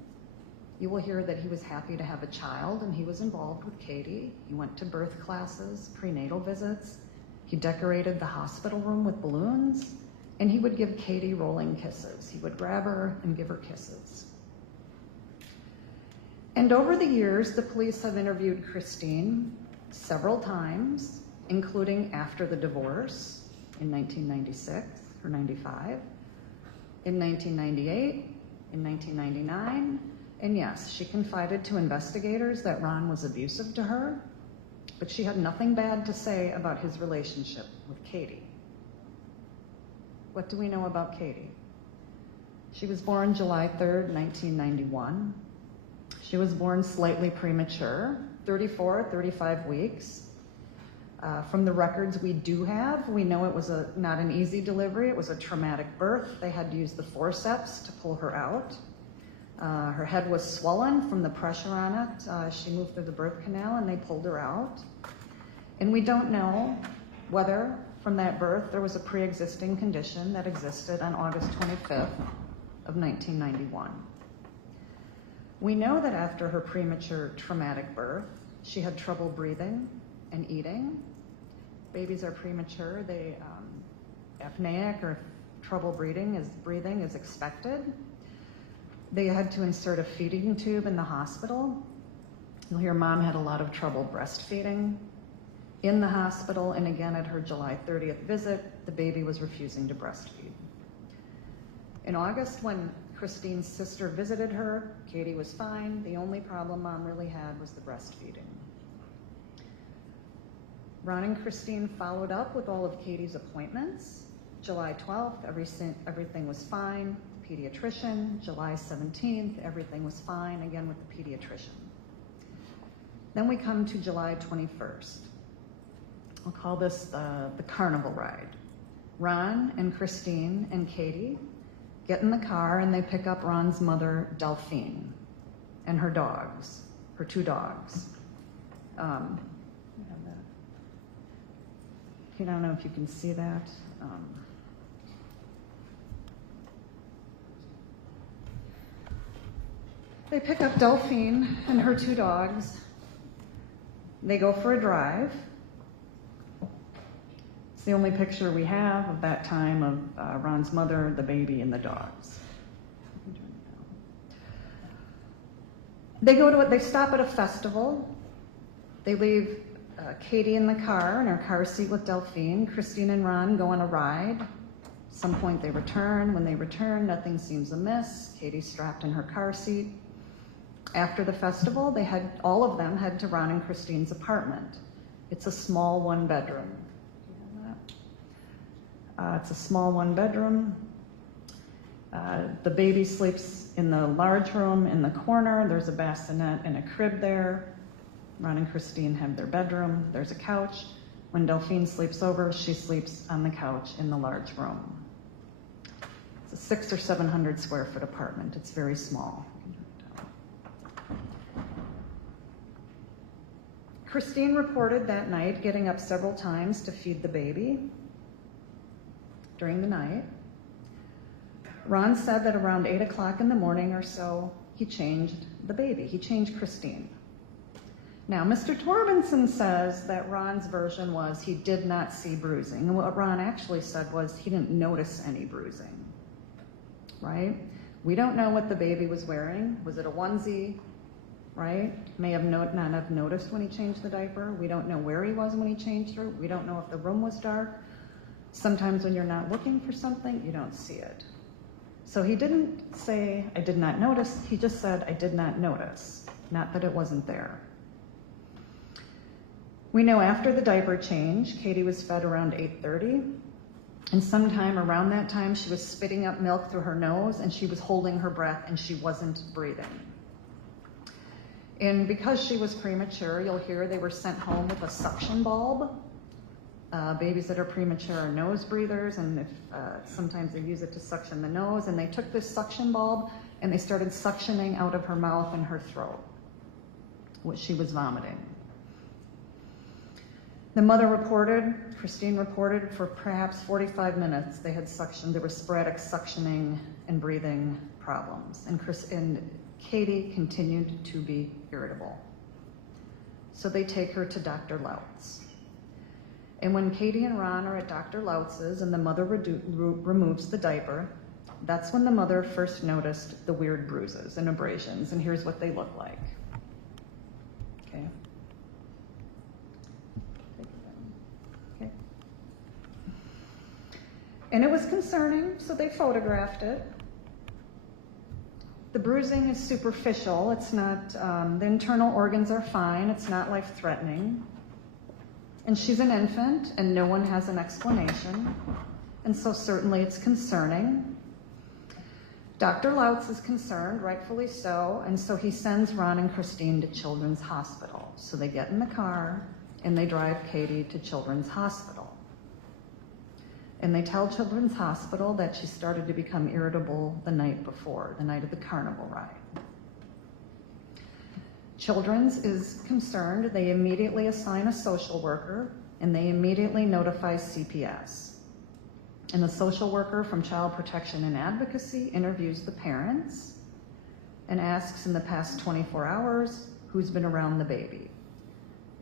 you will hear that he was happy to have a child, and he was involved with Katie. He went to birth classes, prenatal visits. He decorated the hospital room with balloons, and he would give Katie rolling kisses. He would grab her and give her kisses. And over the years, the police have interviewed Christine several times, including after the divorce in 1996 or 95, in 1998, in 1999, and yes, she confided to investigators that Ron was abusive to her, but she had nothing bad to say about his relationship with Katie. What do we know about Katie? She was born July 3rd, 1991. She was born slightly premature, 35 weeks. From the records we do have, we know it was not an easy delivery. It was a traumatic birth. They had to use the forceps to pull her out. Her head was swollen from the pressure on it. She moved through the birth canal and they pulled her out. And we don't know whether from that birth there was a pre-existing condition that existed on August 25th of 1991. We know that after her premature traumatic birth, she had trouble breathing and eating. Babies are premature, they apneic or trouble breathing is expected. They had to insert a feeding tube in the hospital. You'll hear mom had a lot of trouble breastfeeding in the hospital, and again at her July 30th visit, the baby was refusing to breastfeed. In August, when Christine's sister visited her, Katie was fine. The only problem mom really had was the breastfeeding. Ron and Christine followed up with all of Katie's appointments. July 12th, everything was fine. Pediatrician. July 17th, everything was fine, again with the pediatrician. Then we come to July 21st. I'll call this the carnival ride. Ron and Christine and Katie get in the car and they pick up Ron's mother, Delphine, and her dogs, her 2 dogs. I don't know if you can see that. They pick up Delphine and her 2 dogs. They go for a drive. It's the only picture we have of that time of Ron's mother, the baby, and the dogs. They stop at a festival. They leave Katie in the car, in her car seat with Delphine. Christine and Ron go on a ride. At some point they return. When they return, nothing seems amiss. Katie's strapped in her car seat. After the festival, all of them head to Ron and Christine's apartment. It's a small 1-bedroom. It's a small 1-bedroom. The baby sleeps in the large room in the corner. There's a bassinet and a crib there. Ron and Christine have their bedroom. There's a couch. When Delphine sleeps over, she sleeps on the couch in the large room. It's a 600 or 700 square foot apartment. It's very small. Christine reported that night getting up several times to feed the baby during the night. Ron said that around 8 o'clock in the morning or so, he changed the baby. He changed Christine. Now, Mr. Torbenson says that Ron's version was he did not see bruising. And what Ron actually said was he didn't notice any bruising, right? We don't know what the baby was wearing. Was it a onesie, right? May have not have noticed when he changed the diaper. We don't know where he was when he changed her. We don't know if the room was dark. Sometimes when you're not looking for something, you don't see it. So he didn't say, I did not notice, he just said, I did not notice, not that it wasn't there. We know after the diaper change, Katie was fed around 8:30, and sometime around that time she was spitting up milk through her nose and she was holding her breath and she wasn't breathing. And because she was premature, you'll hear they were sent home with a suction bulb. Babies that are premature are nose breathers, and if, sometimes they use it to suction the nose, and they took this suction bulb and they started suctioning out of her mouth and her throat, what she was vomiting. The mother reported, Christine reported, for perhaps 45 minutes they had suctioned, there was sporadic suctioning and breathing problems, and Katie continued to be irritable. So they take her to Dr. Lautz. And when Katie and Ron are at Dr. Lautz's and the mother removes the diaper, that's when the mother first noticed the weird bruises and abrasions, and here's what they look like. Okay. Okay. And it was concerning, so they photographed it. The bruising is superficial. It's not, the internal organs are fine. It's not life-threatening. And she's an infant, and no one has an explanation. And so certainly it's concerning. Dr. Lautz is concerned, rightfully so, and so he sends Ron and Christine to Children's Hospital. So they get in the car, and they drive Katie to Children's Hospital. And they tell Children's Hospital that she started to become irritable the night before, the night of the carnival ride. Children's is concerned. They immediately assign a social worker, and they immediately notify CPS. And the social worker from Child Protection and Advocacy interviews the parents and asks in the past 24 hours who's been around the baby.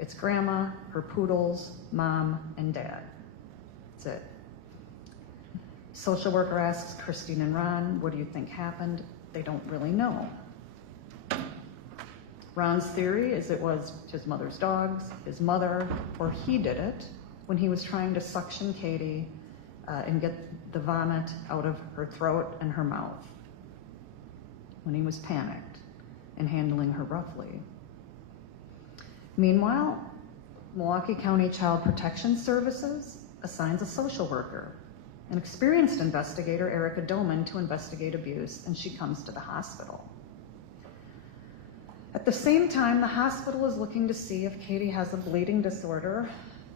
It's grandma, her poodles, mom, and dad. That's it. Social worker asks Christine and Ron, what do you think happened? They don't really know. Ron's theory is it was his mother's dogs, his mother, or he did it when he was trying to suction Katie and get the vomit out of her throat and her mouth, when he was panicked and handling her roughly. Meanwhile, Milwaukee County Child Protection Services assigns a social worker, an experienced investigator, Erica Doman, to investigate abuse, and she comes to the hospital. At the same time, the hospital is looking to see if Katie has a bleeding disorder.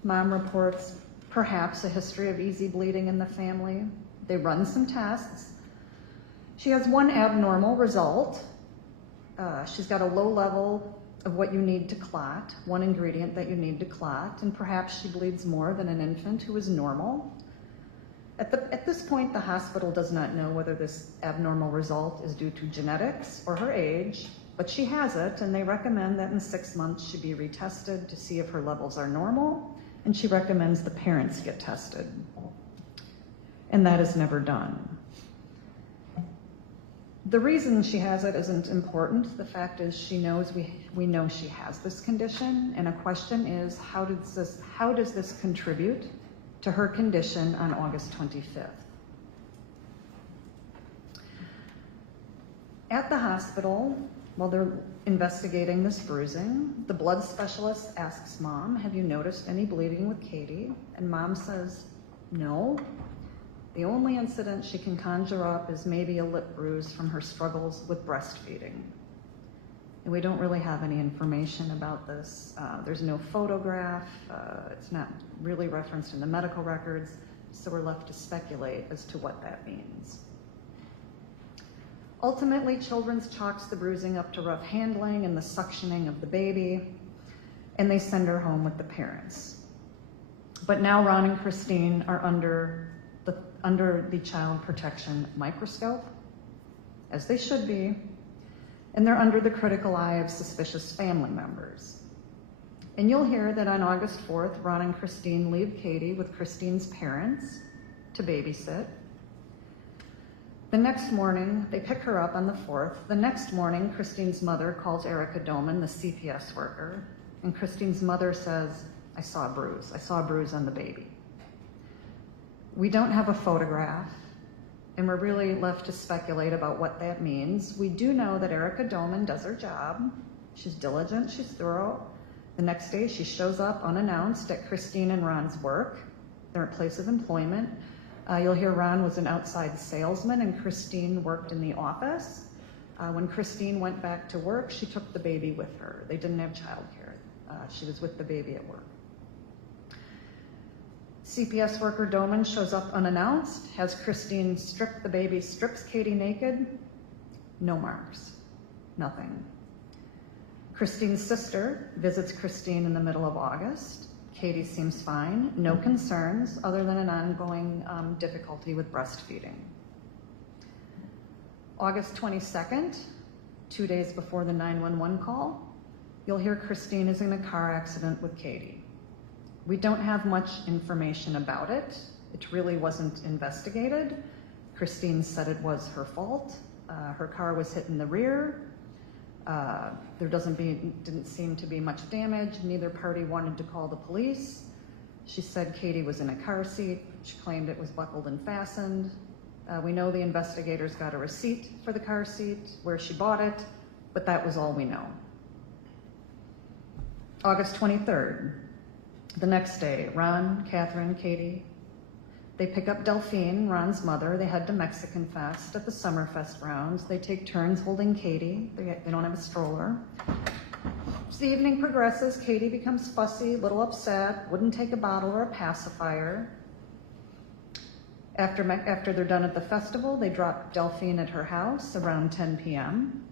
Mom reports perhaps a history of easy bleeding in the family. They run some tests. She has one abnormal result. She's got a low level of what you need to clot, one ingredient that you need to clot, and perhaps she bleeds more than an infant who is normal. At this point, the hospital does not know whether this abnormal result is due to genetics or her age, but she has it, and they recommend that in 6 months she be retested to see if her levels are normal, and she recommends the parents get tested. And that is never done. The reason she has it isn't important. The fact is she knows we know she has this condition, and a question is, how does this contribute to her condition on August 25th? At the hospital, while they're investigating this bruising, the blood specialist asks Mom, have you noticed any bleeding with Katie? And Mom says, no. The only incident she can conjure up is maybe a lip bruise from her struggles with breastfeeding. And we don't really have any information about this. There's no photograph. It's not really referenced in the medical records, so we're left to speculate as to what that means. Ultimately, Children's chalks the bruising up to rough handling and the suctioning of the baby, and they send her home with the parents. But now Ron and Christine are under the child protection microscope, as they should be, and they're under the critical eye of suspicious family members. And you'll hear that on August 4th, Ron and Christine leave Katie with Christine's parents to babysit. The next morning, they pick her up on the 4th. The next morning, Christine's mother calls Erica Doman, the CPS worker, and Christine's mother says, I saw a bruise. I saw a bruise on the baby. We don't have a photograph. and we're really left to speculate about what that means. We do know that Erica Doman does her job. She's diligent, she's thorough. The next day, she shows up unannounced at Christine and Ron's work, their place of employment. You'll hear Ron was an outside salesman and Christine worked in the office. When Christine went back to work, she took the baby with her. They didn't have childcare. She was with the baby at work. CPS worker Doman shows up unannounced, has Christine strip the baby, strips Katie naked. No marks, nothing. Christine's sister visits Christine in the middle of August. Katie seems fine, no concerns other than an ongoing difficulty with breastfeeding. August 22nd, 2 days before the 911 call, you'll hear Christine is in a car accident with Katie. We don't have much information about it. It really wasn't investigated. Christine said it was her fault. Her car was hit in the rear. There didn't seem to be much damage. Neither party wanted to call the police. She said Katie was in a car seat. She claimed it was buckled and fastened. We know the investigators got a receipt for the car seat, where she bought it, but that was all we know. August 23rd, the next day, Ron, Catherine, Katie, they pick up Delphine, Ron's mother. They head to Mexican Fest at the Summerfest rounds. They take turns holding Katie. They don't have a stroller. As the evening progresses, Katie becomes fussy, a little upset, wouldn't take a bottle or a pacifier. After they're done at the festival, they drop Delphine at her house around 10 p.m.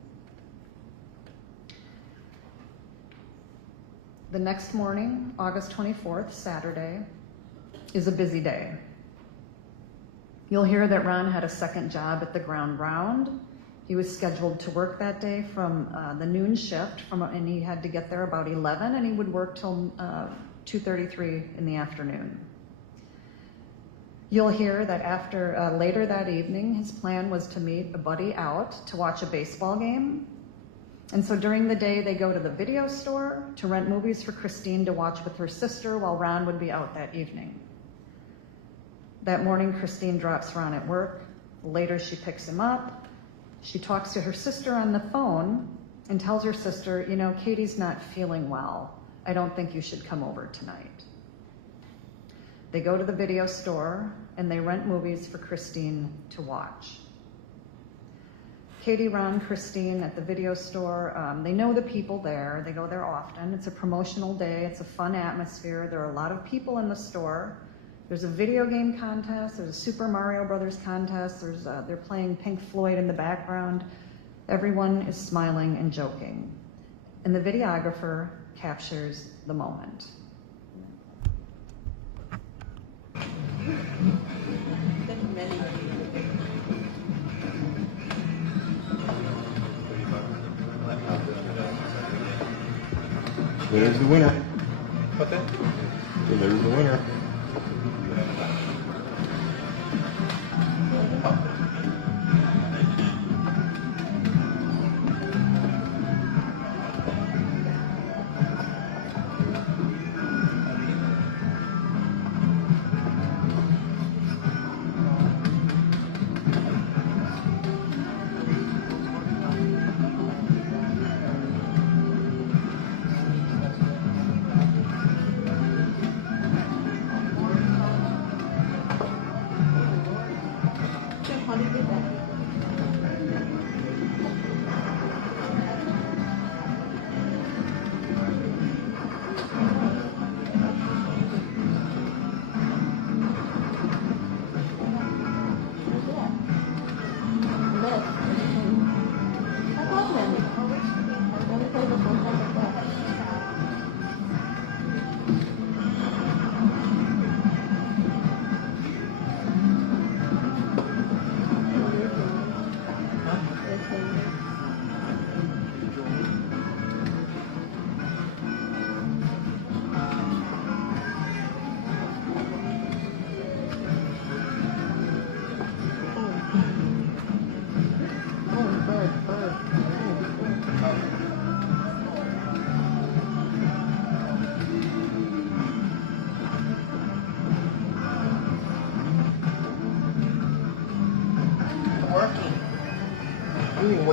The next morning, August 24th, Saturday, is a busy day. You'll hear that Ron had a second job at the Ground Round. He was scheduled to work that day from the noon shift, and he had to get there about 11, and he would work till 2:33 in the afternoon. You'll hear that after later that evening, his plan was to meet a buddy out to watch a baseball game. And so during the day, they go to the video store to rent movies for Christine to watch with her sister while Ron would be out that evening. That morning, Christine drops Ron at work. Later, she picks him up. She talks to her sister on the phone and tells her sister, you know, Katie's not feeling well. I don't think you should come over tonight. They go to the video store and they rent movies for Christine to watch. Katie, Ron, Christine at the video store, they know the people there. They go there often. It's a promotional day. It's a fun atmosphere. There are a lot of people in the store. There's a video game contest. There's a Super Mario Brothers contest. They're playing Pink Floyd in the background. Everyone is smiling and joking. And the videographer captures the moment. There's the winner. What that? So there's the winner.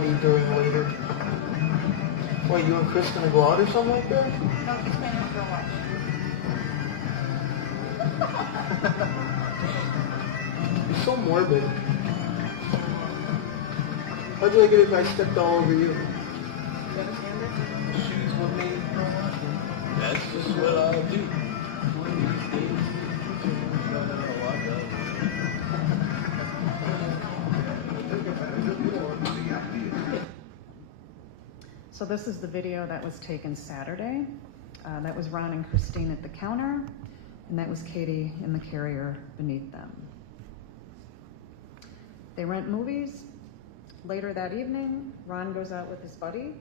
what are you doing later? What, you and Chris gonna go out or something like that? No, he's planning for a watch. You're so morbid. How'd you like it if I stepped all over you? Shoes with me. That's just what I do. So this is the video that was taken Saturday. That was Ron and Christine at the counter, and that was Katie in the carrier beneath them. They rent movies. Later that evening, Ron goes out with his buddy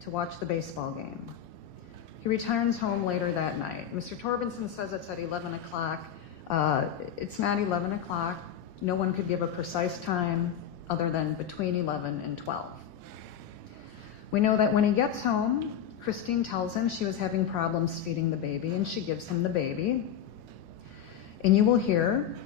to watch the baseball game. He returns home later that night. Mr. Torbenson says it's at 11 o'clock. It's not 11 o'clock. No one could give a precise time other than between 11 and 12. We know that when he gets home, Christine tells him she was having problems feeding the baby, and she gives him the baby. And you will hear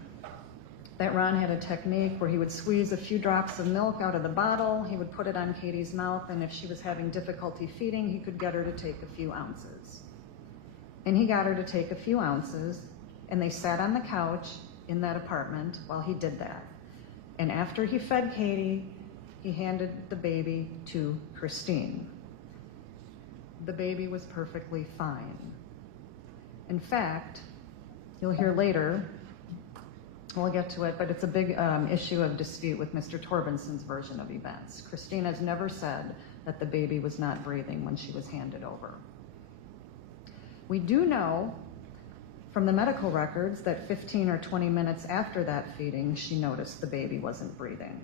that Ron had a technique where he would squeeze a few drops of milk out of the bottle, he would put it on Katie's mouth, and if she was having difficulty feeding, he could get her to take a few ounces. And he got her to take a few ounces, and they sat on the couch in that apartment while he did that. And after he fed Katie, he handed the baby to Christine. The baby was perfectly fine. In fact, you'll hear later, we'll get to it, but it's a big issue of dispute with Mr. Torbenson's version of events. Christine has never said that the baby was not breathing when she was handed over. We do know from the medical records that 15 or 20 minutes after that feeding, she noticed the baby wasn't breathing.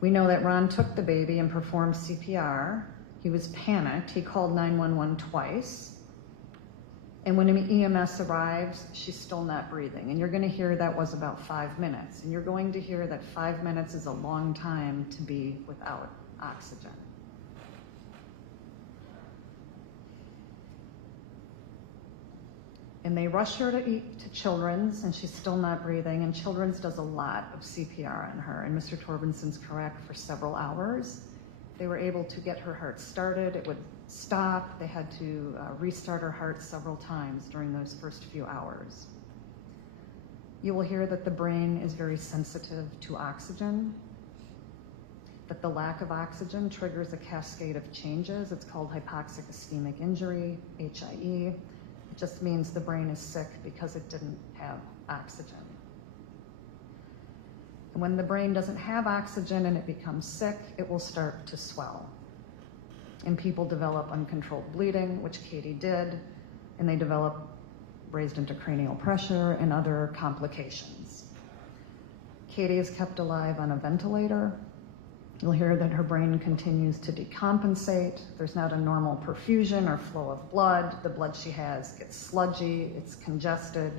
We know that Ron took the baby and performed CPR. He was panicked. He called 911 twice. And when EMS arrives, she's still not breathing. And you're going to hear that was about 5 minutes. And you're going to hear that 5 minutes is a long time to be without oxygen. And they rush her to Children's, and she's still not breathing. And Children's does a lot of CPR on her. And Mr. Torbenson's correct, for several hours. They were able to get her heart started. It would stop. They had to restart her heart several times during those first few hours. You will hear that the brain is very sensitive to oxygen, that the lack of oxygen triggers a cascade of changes. It's called hypoxic ischemic injury, HIE. It just means the brain is sick because it didn't have oxygen. And when the brain doesn't have oxygen and it becomes sick, it will start to swell. And people develop uncontrolled bleeding, which Katie did, and they develop raised intracranial pressure and other complications. Katie is kept alive on a ventilator. You'll hear that her brain continues to decompensate. There's not a normal perfusion or flow of blood. The blood she has gets sludgy, it's congested.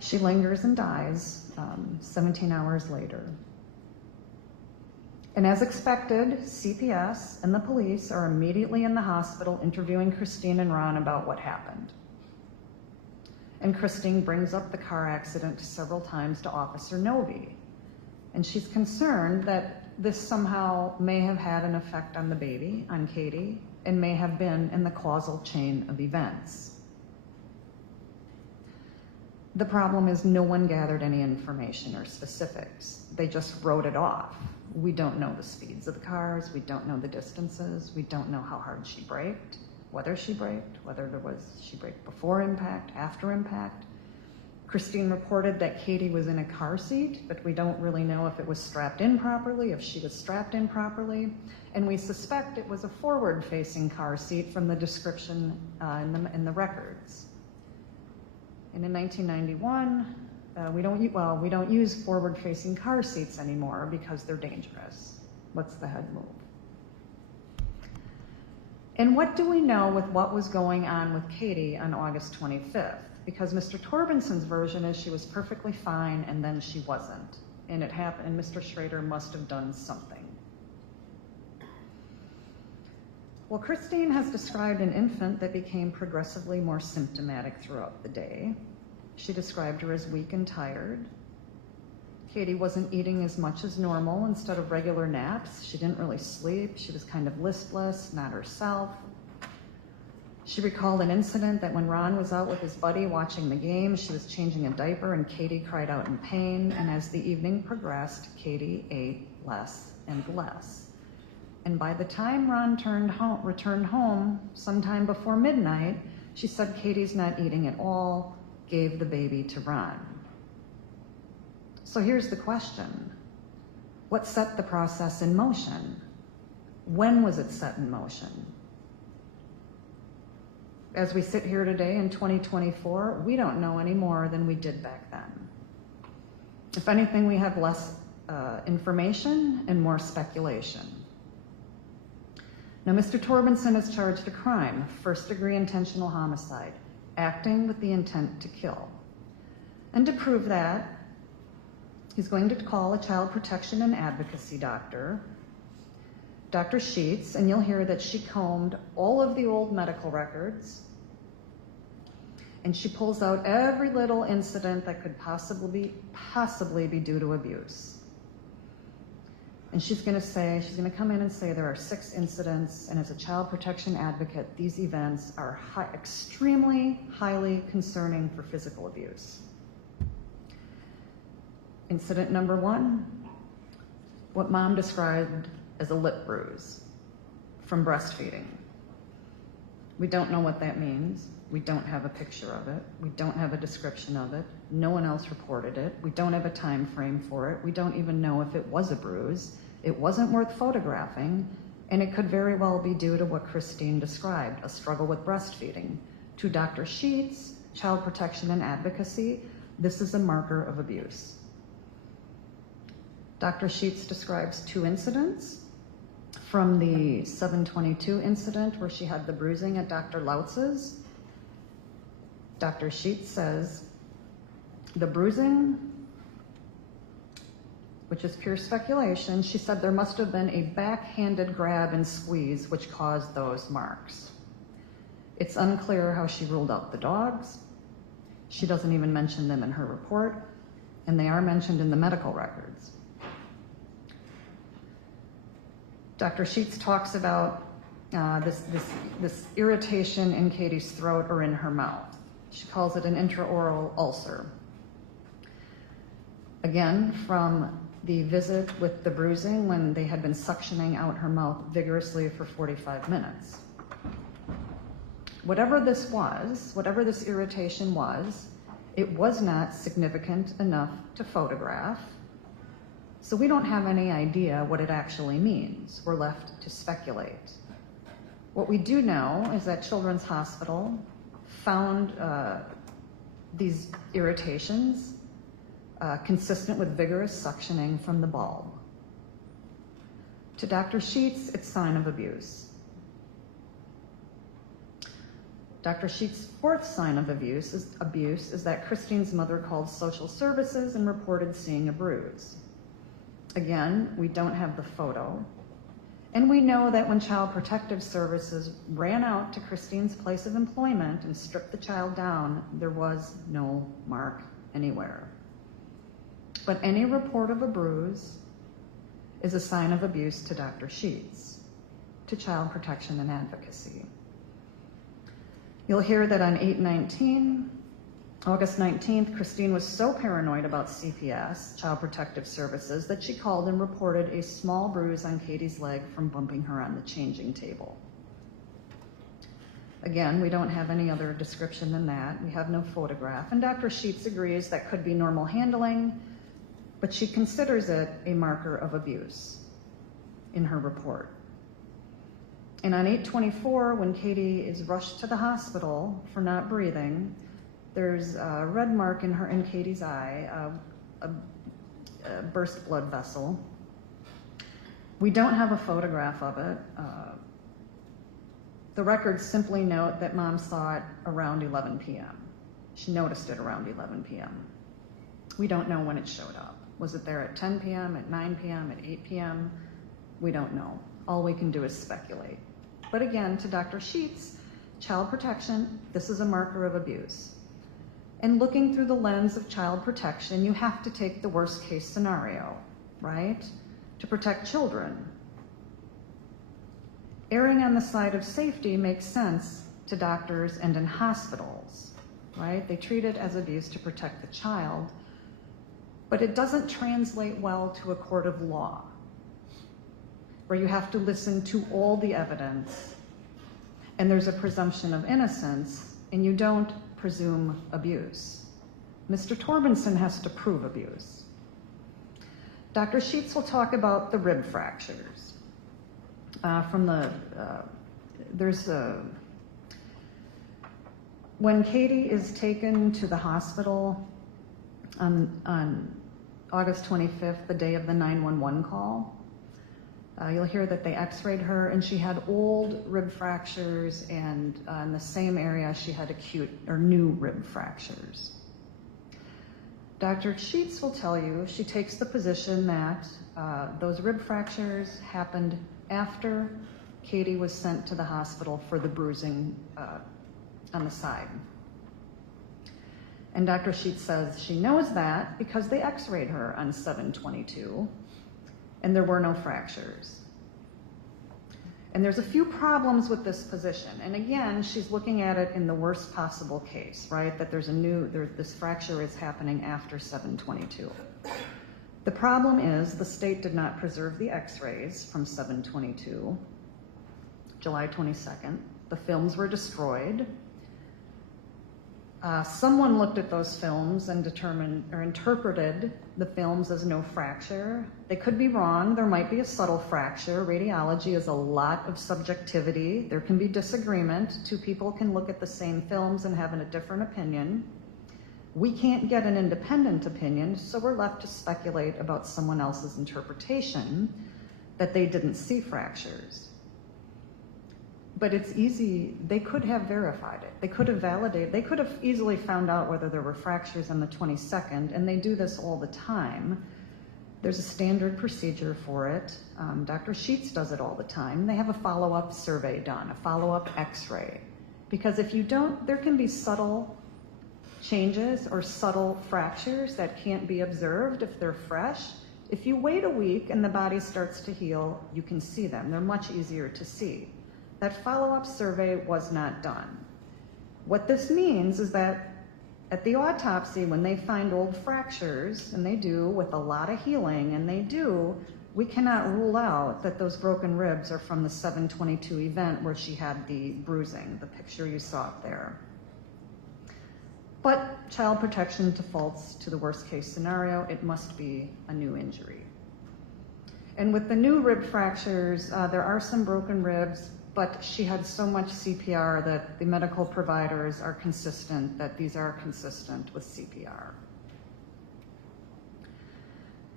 She lingers and dies 17 hours later. And as expected, CPS and the police are immediately in the hospital interviewing Christine and Ron about what happened. And Christine brings up the car accident several times to Officer Novi. And she's concerned that this somehow may have had an effect on the baby, on Katie, and may have been in the causal chain of events. The problem is no one gathered any information or specifics. They just wrote it off. We don't know the speeds of the cars. We don't know the distances. We don't know how hard she braked, whether she braked, she braked before impact, after impact. Christine reported that Katie was in a car seat, but we don't really know if it was strapped in properly, if she was strapped in properly. And we suspect it was a forward-facing car seat from the description in the records. And in 1991, we don't use forward-facing car seats anymore because they're dangerous. Let's the head move. And what do we know with what was going on with Katie on August 25th? Because Mr. Torbenson's version is she was perfectly fine and then she wasn't. And it happened, and Mr. Schroeder must have done something. Well, Christine has described an infant that became progressively more symptomatic throughout the day. She described her as weak and tired. Katie wasn't eating as much as normal instead of regular naps. She didn't really sleep. She was kind of listless, not herself. She recalled an incident that when Ron was out with his buddy watching the game, she was changing a diaper and Katie cried out in pain. And as the evening progressed, Katie ate less and less. And by the time Ron returned home sometime before midnight, she said Katie's not eating at all, gave the baby to Ron. So here's the question. What set the process in motion? When was it set in motion? As we sit here today in 2024, we don't know any more than we did back then. If anything, we have less information and more speculation. Now, Mr. Torbenson is charged a crime, first-degree intentional homicide, acting with the intent to kill. And to prove that, he's going to call a child protection and advocacy doctor, Dr. Sheets, and you'll hear that she combed all of the old medical records, and she pulls out every little incident that could possibly be due to abuse. And she's going to come in and say there are 6 incidents, and as a child protection advocate, these events are extremely highly concerning for physical abuse. Incident number 1, what mom described as a lip bruise from breastfeeding. We don't know what that means. We don't have a picture of it. We don't have a description of it. No one else reported it. We don't have a time frame for it. We don't even know if it was a bruise. It wasn't worth photographing, and it could very well be due to what Christine described, a struggle with breastfeeding. To Dr. Sheets, child protection and advocacy, this is a marker of abuse. Dr. Sheets describes 2 incidents. From the 7/22 incident where she had the bruising at Dr. Lautz's, Dr. Sheets says the bruising, which is pure speculation, she said there must have been a backhanded grab and squeeze which caused those marks. It's unclear how she ruled out the dogs. She doesn't even mention them in her report, and they are mentioned in the medical records. Dr. Sheets talks about this irritation in Katie's throat or in her mouth. She calls it an intraoral ulcer. Again, from the visit with the bruising when they had been suctioning out her mouth vigorously for 45 minutes. Whatever this was, whatever this irritation was, it was not significant enough to photograph. So we don't have any idea what it actually means. We're left to speculate. What we do know is that Children's Hospital found these irritations consistent with vigorous suctioning from the bulb. To Dr. Sheets, it's sign of abuse. Dr. Sheets' 4th sign of abuse is that Christine's mother called social services and reported seeing a bruise. Again, we don't have the photo. And we know that when Child Protective Services ran out to Christine's place of employment and stripped the child down, there was no mark anywhere. But any report of a bruise is a sign of abuse to Dr. Sheets, to Child Protection and Advocacy. You'll hear that on August 19th, Christine was so paranoid about CPS, Child Protective Services, that she called and reported a small bruise on Katie's leg from bumping her on the changing table. Again, we don't have any other description than that. We have no photograph. And Dr. Sheets agrees that could be normal handling, but she considers it a marker of abuse in her report. And on 8/24, when Katie is rushed to the hospital for not breathing, there's a red mark in Katie's eye, a burst blood vessel. We don't have a photograph of it. The records simply note that mom saw it around 11 p.m. She noticed it around 11 p.m. We don't know when it showed up. Was it there at 10 p.m., at 9 p.m., at 8 p.m.? We don't know. All we can do is speculate. But again, to Dr. Sheets, child protection, this is a marker of abuse. And looking through the lens of child protection, you have to take the worst case scenario, right? To protect children. Erring on the side of safety makes sense to doctors and in hospitals, right? They treat it as abuse to protect the child, but it doesn't translate well to a court of law, where you have to listen to all the evidence, and there's a presumption of innocence, and you don't presume abuse. Mr. Torbenson has to prove abuse. Dr. Sheets will talk about the rib fractures. When Katie is taken to the hospital on August 25th, the day of the 911 call, you'll hear that they x-rayed her, and she had old rib fractures, and in the same area she had acute or new rib fractures. Dr. Sheets will tell you she takes the position that those rib fractures happened after Katie was sent to the hospital for the bruising on the side. And Dr. Sheets says she knows that because they x-rayed her on 7/22, and there were no fractures. And there's a few problems with this position. And again, she's looking at it in the worst possible case, right? That this fracture is happening after 7/22. The problem is the state did not preserve the x-rays from 7/22, July 22nd. The films were destroyed. Someone looked at those films and determined or interpreted the films as no fracture. They could be wrong. There might be a subtle fracture. Radiology is a lot of subjectivity. There can be disagreement. Two people can look at the same films and have a different opinion. We can't get an independent opinion, so we're left to speculate about someone else's interpretation that they didn't see fractures. But it's easy, they could have verified it. They could have validated, they could have easily found out whether there were fractures on the 22nd, and they do this all the time. There's a standard procedure for it. Dr. Sheets does it all the time. They have a follow-up survey done, a follow-up x-ray. Because if you don't, there can be subtle changes or subtle fractures that can't be observed if they're fresh. If you wait a week and the body starts to heal, you can see them. They're much easier to see. That follow-up survey was not done. What this means is that at the autopsy, when they find old fractures, and they do with a lot of healing, and they do, we cannot rule out that those broken ribs are from the 7/22 event where she had the bruising, the picture you saw up there. But child protection defaults to the worst case scenario. It must be a new injury. And with the new rib fractures, there are some broken ribs, but she had so much CPR that the medical providers are consistent that these are consistent with CPR.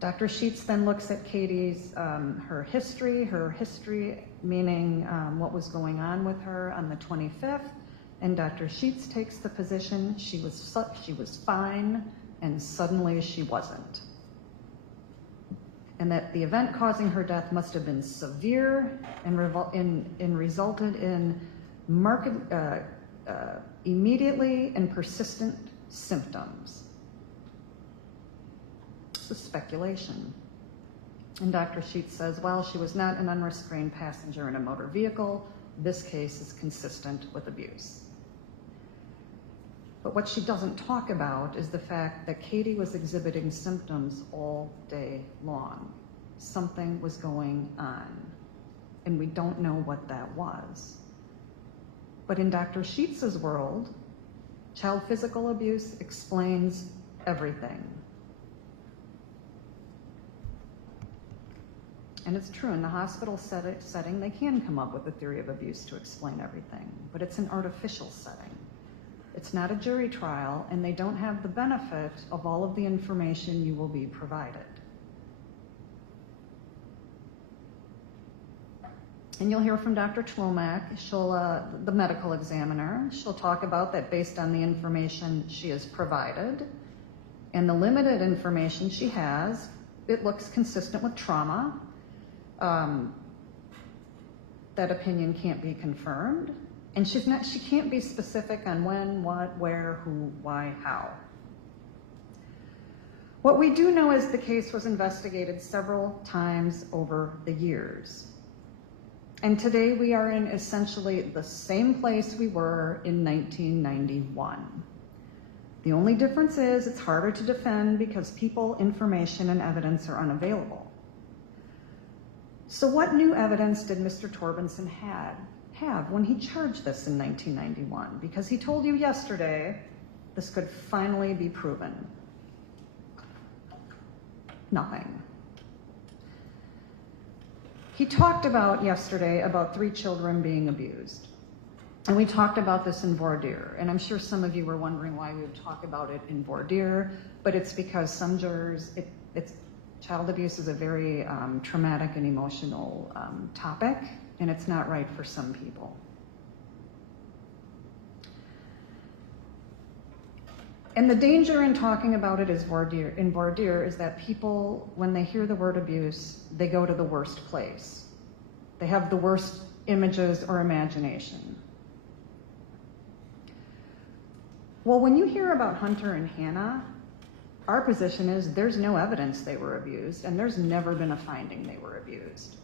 Dr. Sheets then looks at Katie's, her history meaning what was going on with her on the 25th, and Dr. Sheets takes the position she was fine, and suddenly she wasn't. And that the event causing her death must have been severe and resulted in marked, immediately and persistent symptoms. This is speculation. And Dr. Sheets says, well, she was not an unrestrained passenger in a motor vehicle. This case is consistent with abuse. But what she doesn't talk about is the fact that Katie was exhibiting symptoms all day long. Something was going on, and we don't know what that was. But in Dr. Sheets's world, child physical abuse explains everything. And it's true, in the hospital setting, they can come up with a theory of abuse to explain everything, but it's an artificial setting. It's not a jury trial, and they don't have the benefit of all of the information you will be provided. And you'll hear from Dr. Twomack, the medical examiner. She'll talk about that based on the information she has provided and the limited information she has, it looks consistent with trauma. That opinion can't be confirmed. And she can't be specific on when, what, where, who, why, how. What we do know is the case was investigated several times over the years. And today we are in essentially the same place we were in 1991. The only difference is it's harder to defend because people, information, and evidence are unavailable. So what new evidence did Mr. Torbenson have when he charged this in 1991? Because he told you yesterday this could finally be proven. Nothing. He talked about yesterday about 3 children being abused. And we talked about this in voir dire. And I'm sure some of you were wondering why we would talk about it in voir dire, but it's because some jurors, child abuse is a very traumatic and emotional topic, and it's not right for some people. And the danger in talking about it in voir dire is that people, when they hear the word abuse, they go to the worst place. They have the worst images or imagination. Well, when you hear about Hunter and Hannah, our position is there's no evidence they were abused, and there's never been a finding they were abused.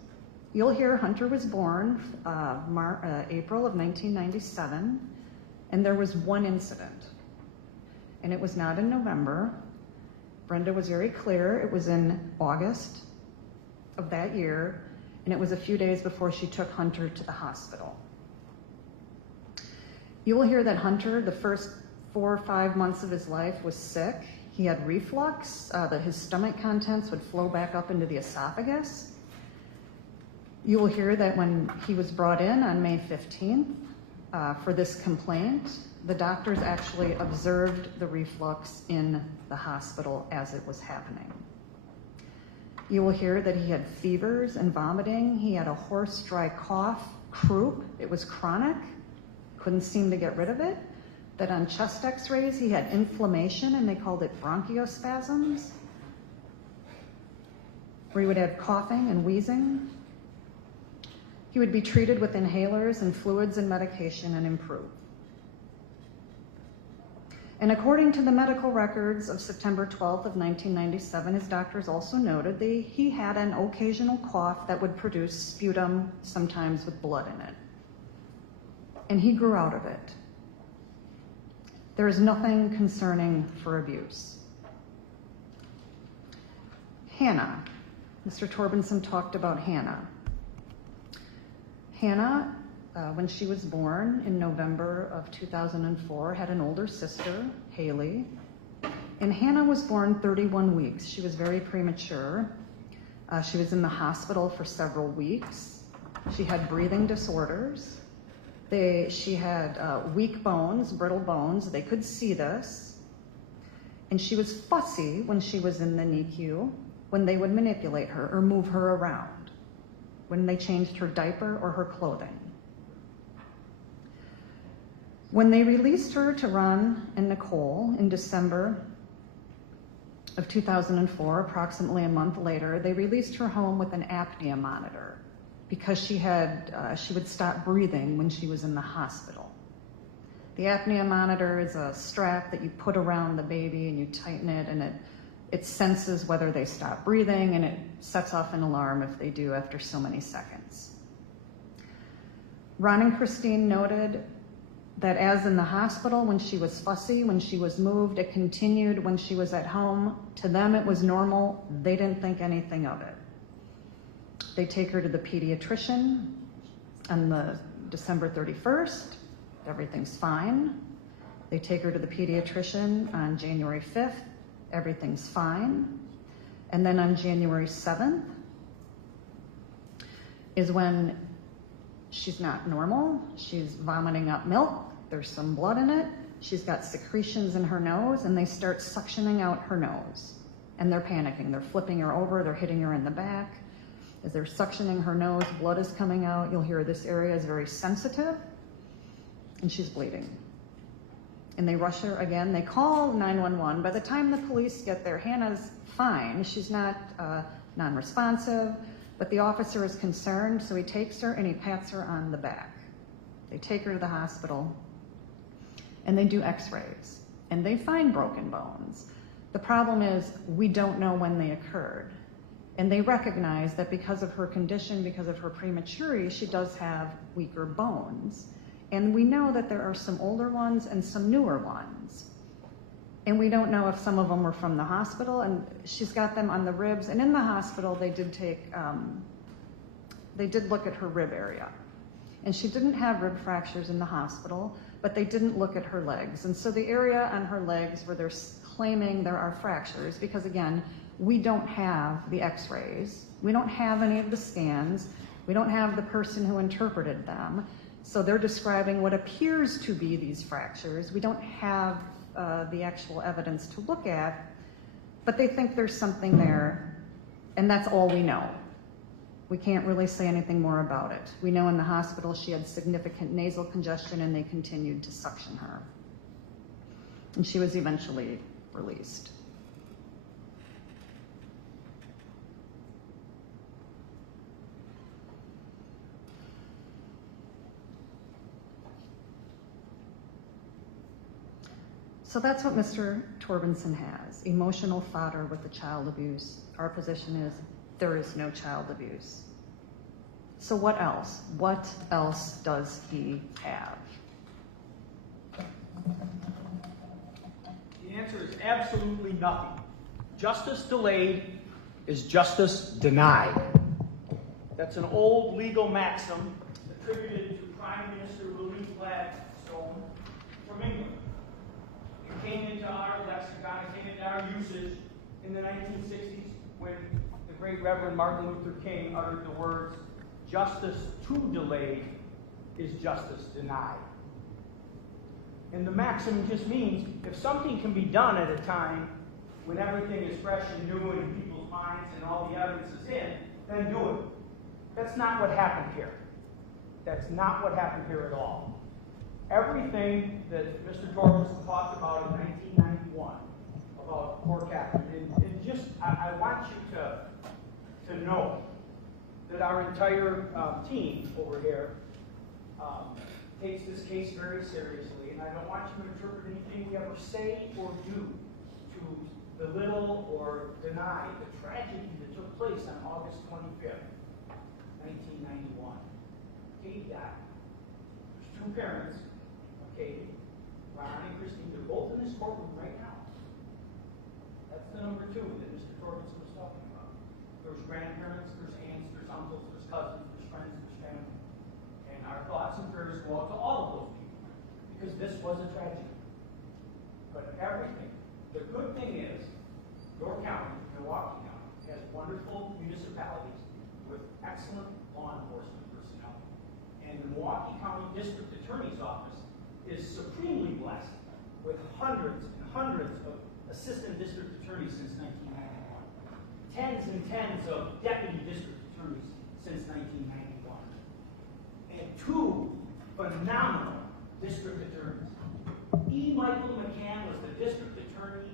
You'll hear Hunter was born April of 1997, and there was one incident. And it was not in November. Brenda was very clear. It was in August of that year, and it was a few days before she took Hunter to the hospital. You will hear that Hunter, the first 4 or 5 months of his life, was sick. He had reflux, that his stomach contents would flow back up into the esophagus. You will hear that when he was brought in on May 15th for this complaint, the doctors actually observed the reflux in the hospital as it was happening. You will hear that he had fevers and vomiting. He had a hoarse, dry cough, croup. It was chronic. Couldn't seem to get rid of it. That on chest x-rays, he had inflammation, and they called it bronchospasms, where he would have coughing and wheezing. He would be treated with inhalers and fluids and medication and improve. And according to the medical records of September 12th of 1997, his doctors also noted that he had an occasional cough that would produce sputum, sometimes with blood in it. And he grew out of it. There is nothing concerning for abuse. Hannah. Mr. Torbenson talked about Hannah. Hannah, when she was born in November of 2004, had an older sister, Haley, and Hannah was born 31 weeks. She was very premature. She was in the hospital for several weeks. She had breathing disorders. She had weak bones, brittle bones. They could see this. And she was fussy when she was in the NICU, when they would manipulate her or move her around, when they changed her diaper or her clothing. When they released her to Ron and Nicole in December of 2004, approximately a month later, they released her home with an apnea monitor because she would stop breathing when she was in the hospital. The apnea monitor is a strap that you put around the baby and you tighten it, and it senses whether they stop breathing, and it sets off an alarm if they do after so many seconds. Ron and Christine noted that as in the hospital, when she was fussy, when she was moved, it continued when she was at home. To them, it was normal. They didn't think anything of it. They take her to the pediatrician on the December 31st. Everything's fine. They take her to the pediatrician on January 5th. Everything's fine. And then on January 7th is when she's not normal. She's vomiting up milk. There's some blood in it. She's got secretions in her nose, and they start suctioning out her nose. And they're panicking. They're flipping her over. They're hitting her in the back. As they're suctioning her nose, blood is coming out. You'll hear this area is very sensitive, and she's bleeding. And they rush her again. They call 911. By the time the police get there, Hannah's fine. She's not non-responsive, but the officer is concerned, so he takes her and he pats her on the back. They take her to the hospital and they do x-rays and they find broken bones. The problem is we don't know when they occurred. And they recognize that because of her condition, because of her prematurity, she does have weaker bones. And we know that there are some older ones and some newer ones. And we don't know if some of them were from the hospital, and she's got them on the ribs. And in the hospital, they did look at her rib area. And she didn't have rib fractures in the hospital, but they didn't look at her legs. And so the area on her legs where they're claiming there are fractures, because again, we don't have the x-rays, we don't have any of the scans, we don't have the person who interpreted them. So they're describing what appears to be these fractures. We don't have the actual evidence to look at, but they think there's something there, and that's all we know. We can't really say anything more about it. We know in the hospital she had significant nasal congestion and they continued to suction her. And she was eventually released. So that's what Mr. Torbenson has, emotional fodder with the child abuse. Our position is there is no child abuse. So what else? What else does he have? The answer is absolutely nothing. Justice delayed is justice denied. That's an old legal maxim attributed to Prime Minister William Gladstone from England. It came into our lexicon, it came into our usage in the 1960s when the great Reverend Martin Luther King uttered the words, "Justice too delayed is justice denied." And the maxim just means if something can be done at a time when everything is fresh and new and in people's minds and all the evidence is in, then do it. That's not what happened here. That's not what happened here at all. Everything that Mr. Torbenson talked about in 1991 about poor Catherine, I want you to know that our entire team over here takes this case very seriously, and I don't want you to interpret anything we ever say or do to belittle or deny the tragedy that took place on August 25th, 1991. Katie died. There's two parents of Katie, Ron and Christine. They're both in this courtroom right now. That's the number two that Mr. Torbenson was talking about. There's grandparents, there's aunts, there's uncles, there's cousins, there's friends, there's family. And our thoughts and prayers go out to all of those people, because this was a tragedy. But everything, the good thing is, your county, Milwaukee County, has wonderful municipalities with excellent law enforcement personnel. And the Milwaukee County District Attorney's Office is supremely blessed with hundreds and hundreds of assistant district attorneys since 1991. Tens and tens of deputy district attorneys since 1991. And two phenomenal district attorneys. E. Michael McCann was the district attorney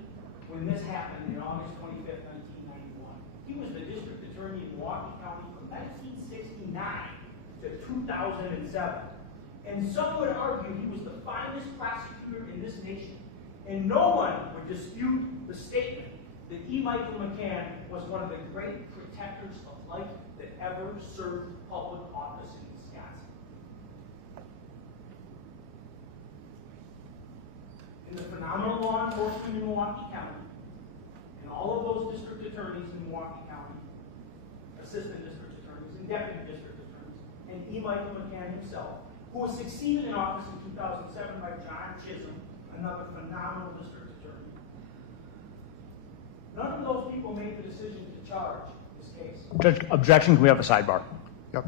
when this happened in August 25th, 1991. He was the district attorney in Milwaukee County from 1969 to 2007. And some would argue he was the finest prosecutor in this nation. And no one would dispute the statement that E. Michael McCann was one of the great protectors of life that ever served public office in Wisconsin. And the phenomenal law enforcement in Milwaukee County, and all of those district attorneys in Milwaukee County, assistant district attorneys and deputy district attorneys, and E. Michael McCann himself, who was succeeded in office in 2007 by John Chisholm, another phenomenal district attorney. None of those people made the decision to charge this case. Judge, objection, can we have a sidebar? Yep.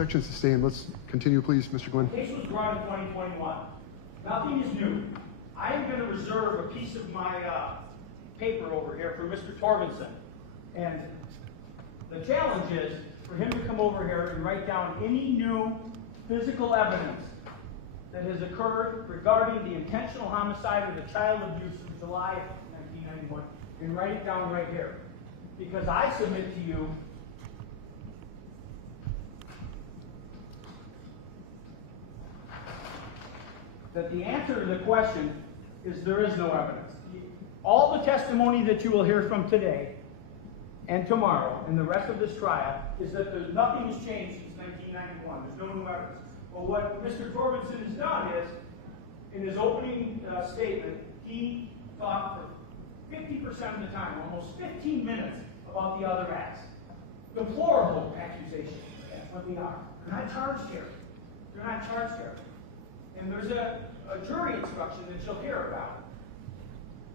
Objection sustained. Let's continue, please, Mr. Glenn. The case was brought in 2021. Nothing is new. I am going to reserve a piece of my paper over here for Mr. Torbenson. And the challenge is for him to come over here and write down any new physical evidence that has occurred regarding the intentional homicide or the child abuse of July 1991 and write it down right here. Because I submit to you that the answer to the question is there is no evidence. All the testimony that you will hear from today and tomorrow and the rest of this trial is that there's nothing has changed since 1991. There's no new evidence. But what Mr. Torbenson has done is, in his opening statement, he talked for 50% of the time, almost 15 minutes, about the other acts. Deplorable accusations. That's what they are. They're not charged here. They're not charged here. And there's a jury instruction that you'll hear about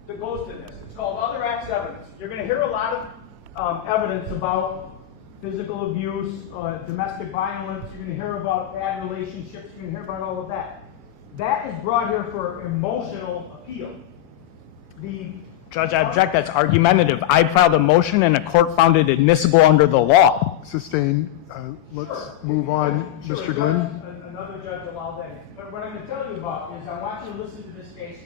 that goes to this. It's called Other Acts Evidence. You're going to hear a lot of evidence about physical abuse, domestic violence. You're going to hear about bad relationships. You're going to hear about all of that. That is brought here for emotional appeal. Judge, I object. That's argumentative. I filed a motion and a court found it admissible under the law. Sustained. Let's move on, Sure, Mr. Glenn. Another judge allowed that in. But what I'm going to tell you about is I want you to listen to this case,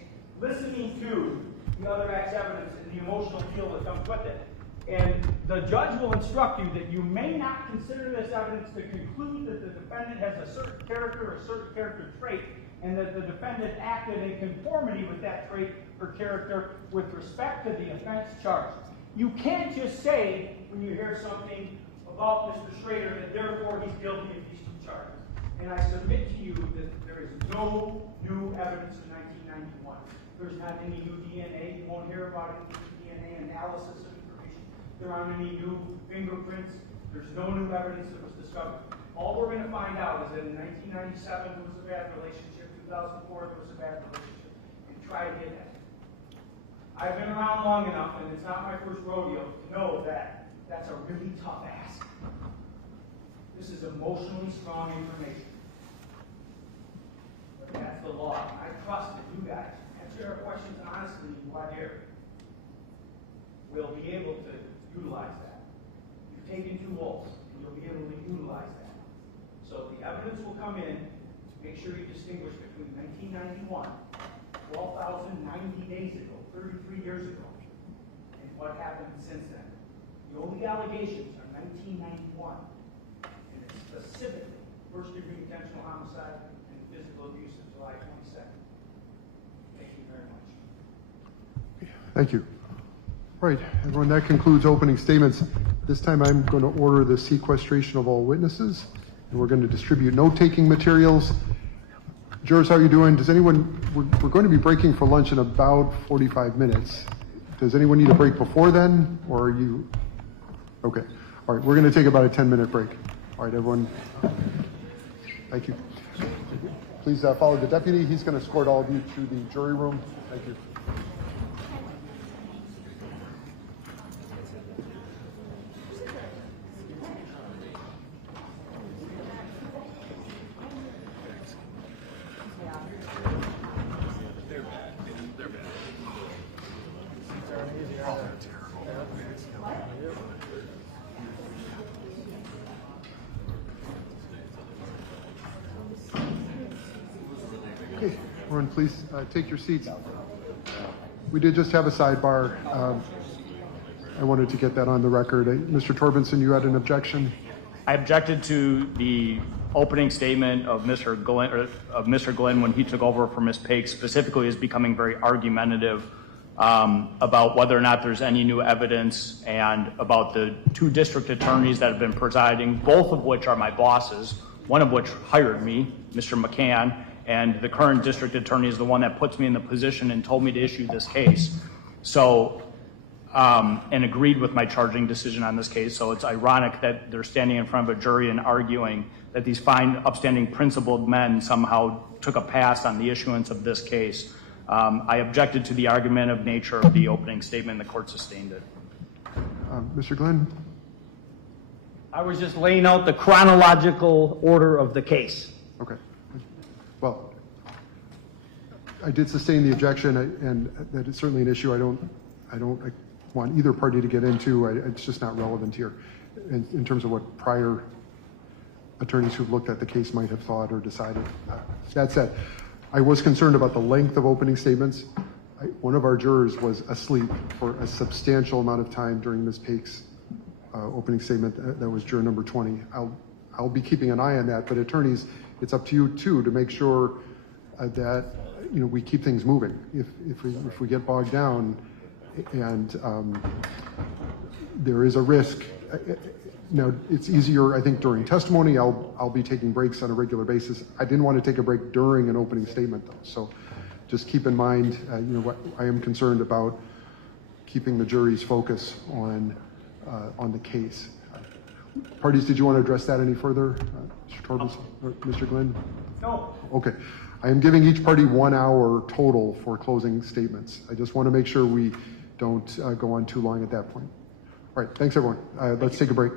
listening to the Other Acts Evidence and the emotional appeal that comes with it. And the judge will instruct you that you may not consider this evidence to conclude that the defendant has a certain character or a certain character trait, and that the defendant acted in conformity with that trait or character with respect to the offense charged. You can't just say, when you hear something about Mr. Schroeder, that therefore he's guilty of these two charges. And I submit to you that there is no new evidence in 1991. There's not any new DNA. You won't hear about any DNA analysis of information. There aren't any new fingerprints. There's no new evidence that was discovered. All we're going to find out is that in 1997 there was a bad relationship, 2004 there was a bad relationship, and try to get that. I've been around long enough, and it's not my first rodeo, to know that that's a really tough ask. This is emotionally strong information. But that's the law. I trust that you guys answer our questions honestly while here. We'll be able to utilize that. You've taken 2 oaths, and you'll be able to utilize that. So the evidence will come in to make sure you distinguish between 1991, 12,090 days ago, 33 years ago, and what happened since then. The only allegations are 1991, and it's specifically first-degree intentional homicide and physical abuse of July 22nd. Thank you very much. Thank you. All right, everyone, that concludes opening statements. This time I'm going to order the sequestration of all witnesses, and we're going to distribute note-taking materials. Jurors, how are you doing? Does anyone, we're going to be breaking for lunch in about 45 minutes. Does anyone need a break before then, or are you, okay. All right, we're going to take about a 10-minute break. All right, everyone, thank you. Please follow the deputy. He's going to escort all of you to the jury room. Thank you. Okay, everyone, please take your seats. We did just have a sidebar. I wanted to get that on the record. Mr. Torbenson, you had an objection? I objected to the opening statement of Mr. Glenn when he took over for Ms. Paik, specifically as becoming very argumentative about whether or not there's any new evidence, and about the 2 district attorneys that have been presiding, both of which are my bosses, one of which hired me, Mr. McCann, and the current district attorney is the one that puts me in the position and told me to issue this case. So, and agreed with my charging decision on this case. So it's ironic that they're standing in front of a jury and arguing that these fine, upstanding, principled men somehow took a pass on the issuance of this case. I objected to the argumentative nature of the opening statement, and the court sustained it. Mr. Glenn? I was just laying out the chronological order of the case. Okay. Well, I did sustain the objection, and that is certainly an issue I don't want either party to get into. It's just not relevant here in terms of what prior attorneys who've looked at the case might have thought or decided. That said, I was concerned about the length of opening statements. One of our jurors was asleep for a substantial amount of time during Ms. Pake's opening statement. That was juror number 20. I'll be keeping an eye on that, but attorneys, it's up to you too to make sure that we keep things moving. If we get bogged down and there is a risk. Now, it's easier, I think, during testimony. I'll be taking breaks on a regular basis. I didn't want to take a break during an opening statement, though. So just keep in mind, what I am concerned about keeping the jury's focus on the case. Parties, did you want to address that any further? Mr. Torbenson or Mr. Glenn? No. Okay. I am giving each party 1 hour total for closing statements. I just want to make sure we don't go on too long at that point. All right. Thanks, everyone. Let's take a break.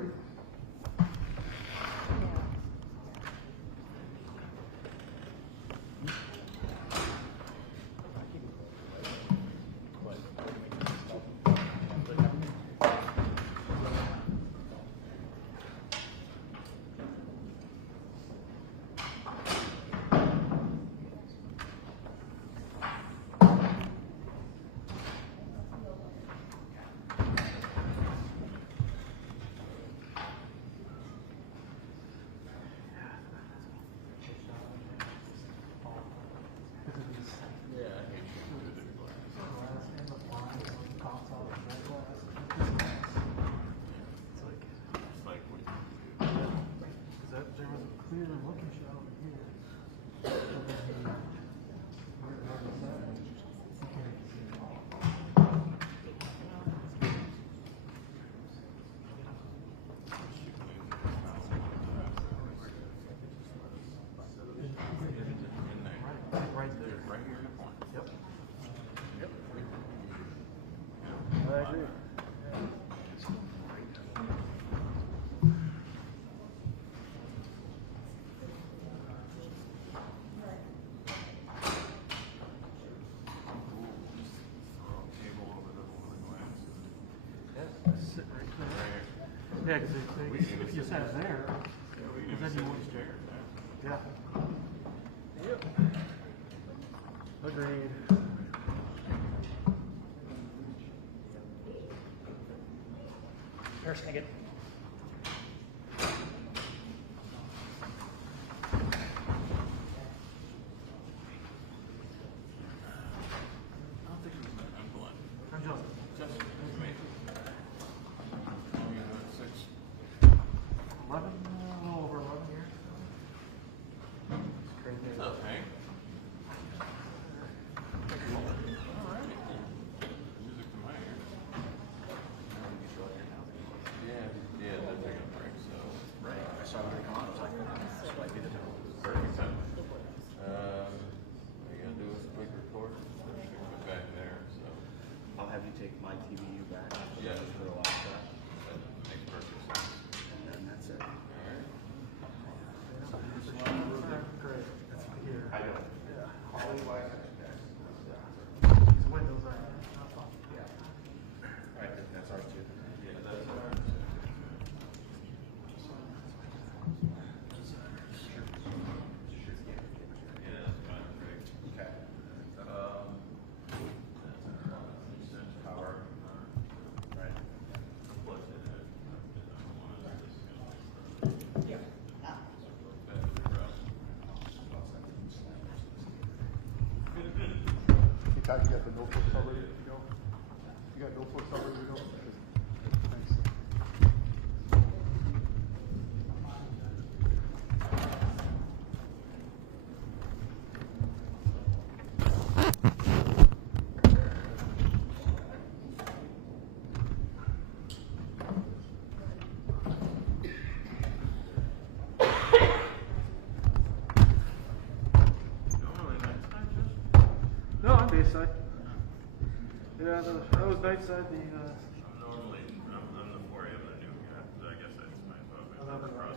Yeah, because if you sat there, then you wouldn't. Yeah. Yep. Agreed. Harrison, I get. Todd, you got the notebooks already to go? You got notebooks already to go? Thanks. No, I'm Bayside. Yeah, that was night side. Normally, I'm the 4 a.m. the new guy, so I guess that's my fault.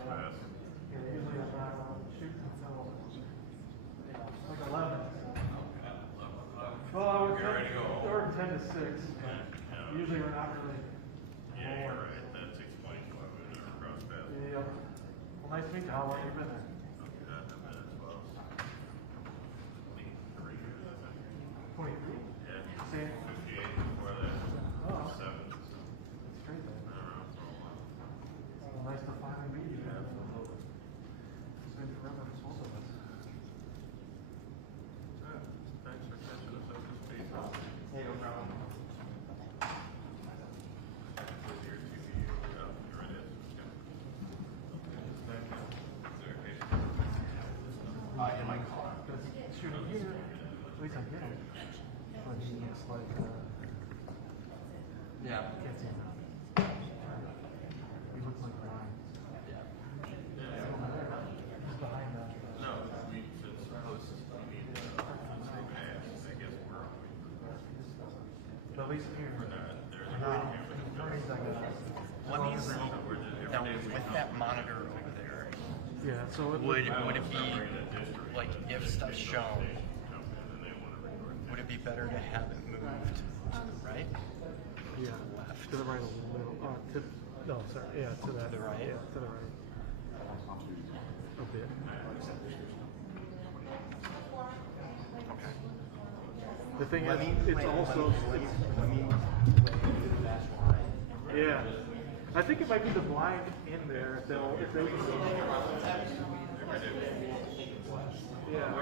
Yeah, usually I'm not shooting until, like 11. Well, I would or 10 to 6. Usually we're not really. Yeah, you're right. That explains why we never cross paths. Yeah. Well, nice to meet you. How long have you been there? I've been as well. 3 years, I think. 23? Yeah. Same. 58 before that. Oh. 7. That's great then. I don't know for a while. Well, nice to finally meet you. It's been forever for both of us. Yeah. Thanks for catching us up to speed. Hey, no problem. With your TV, you're in it. In my car. Shooting here, at least I get it. But he looks like, Yeah. can't see him now. He looks like Ryan. He's behind that. No, we since post we need I guess we're on. But at least here. We're not. There's a Now, camera. Bernie's like Let me So we're just now every day we with that monitor over there. yeah, so it Would it be like if stuff's shown? Would it be better to have it moved to the right? yeah, Left. to the right a little. No, sorry. Yeah, to that. To the right? Yeah, to the right. A bit. The thing is, it's also. Let me Yeah. I think it might be the blind in there if they can see. Yeah.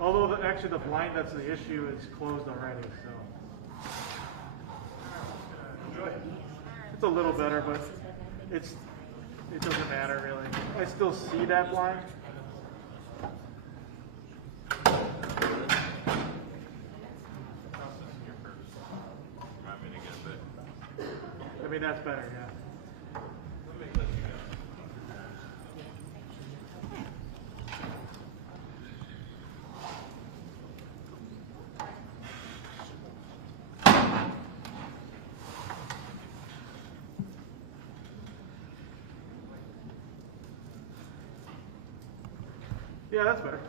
Although actually the blind that's the issue is closed already, so. It's a little better, but it doesn't matter really. I still see that blind. I mean, that's better, yeah. Yeah, that's better.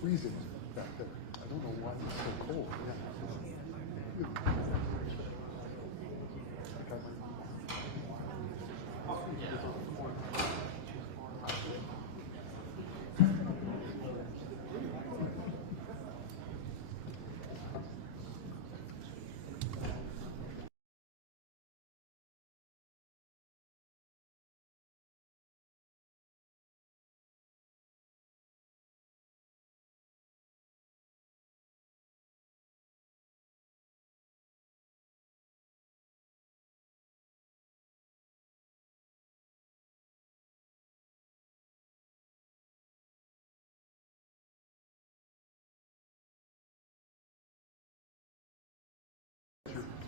Freezing back there. I don't know why it's so cold.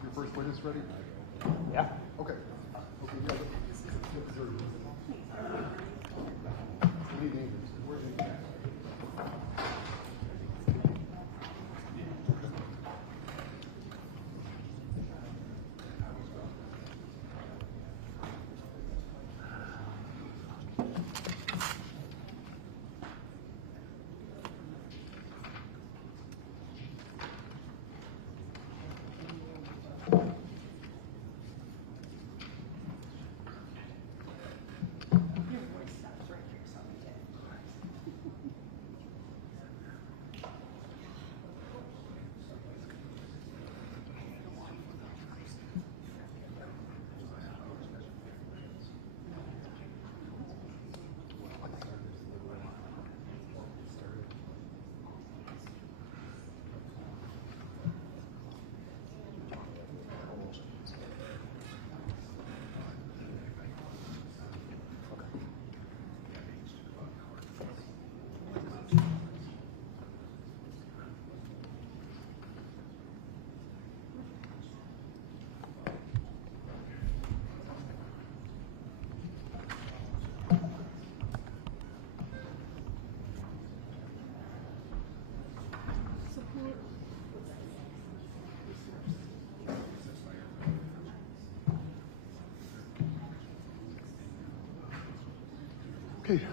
Your first witness ready? Yeah. Okay. Okay, yeah. We need names. Where's the Okay,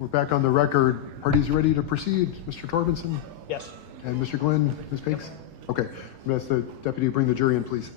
we're back on the record. Parties ready to proceed? Mr. Torbenson Yes. and Mr. Glenn, Ms. Pakes? Okay, I'm gonna ask the deputy to bring the jury in, please.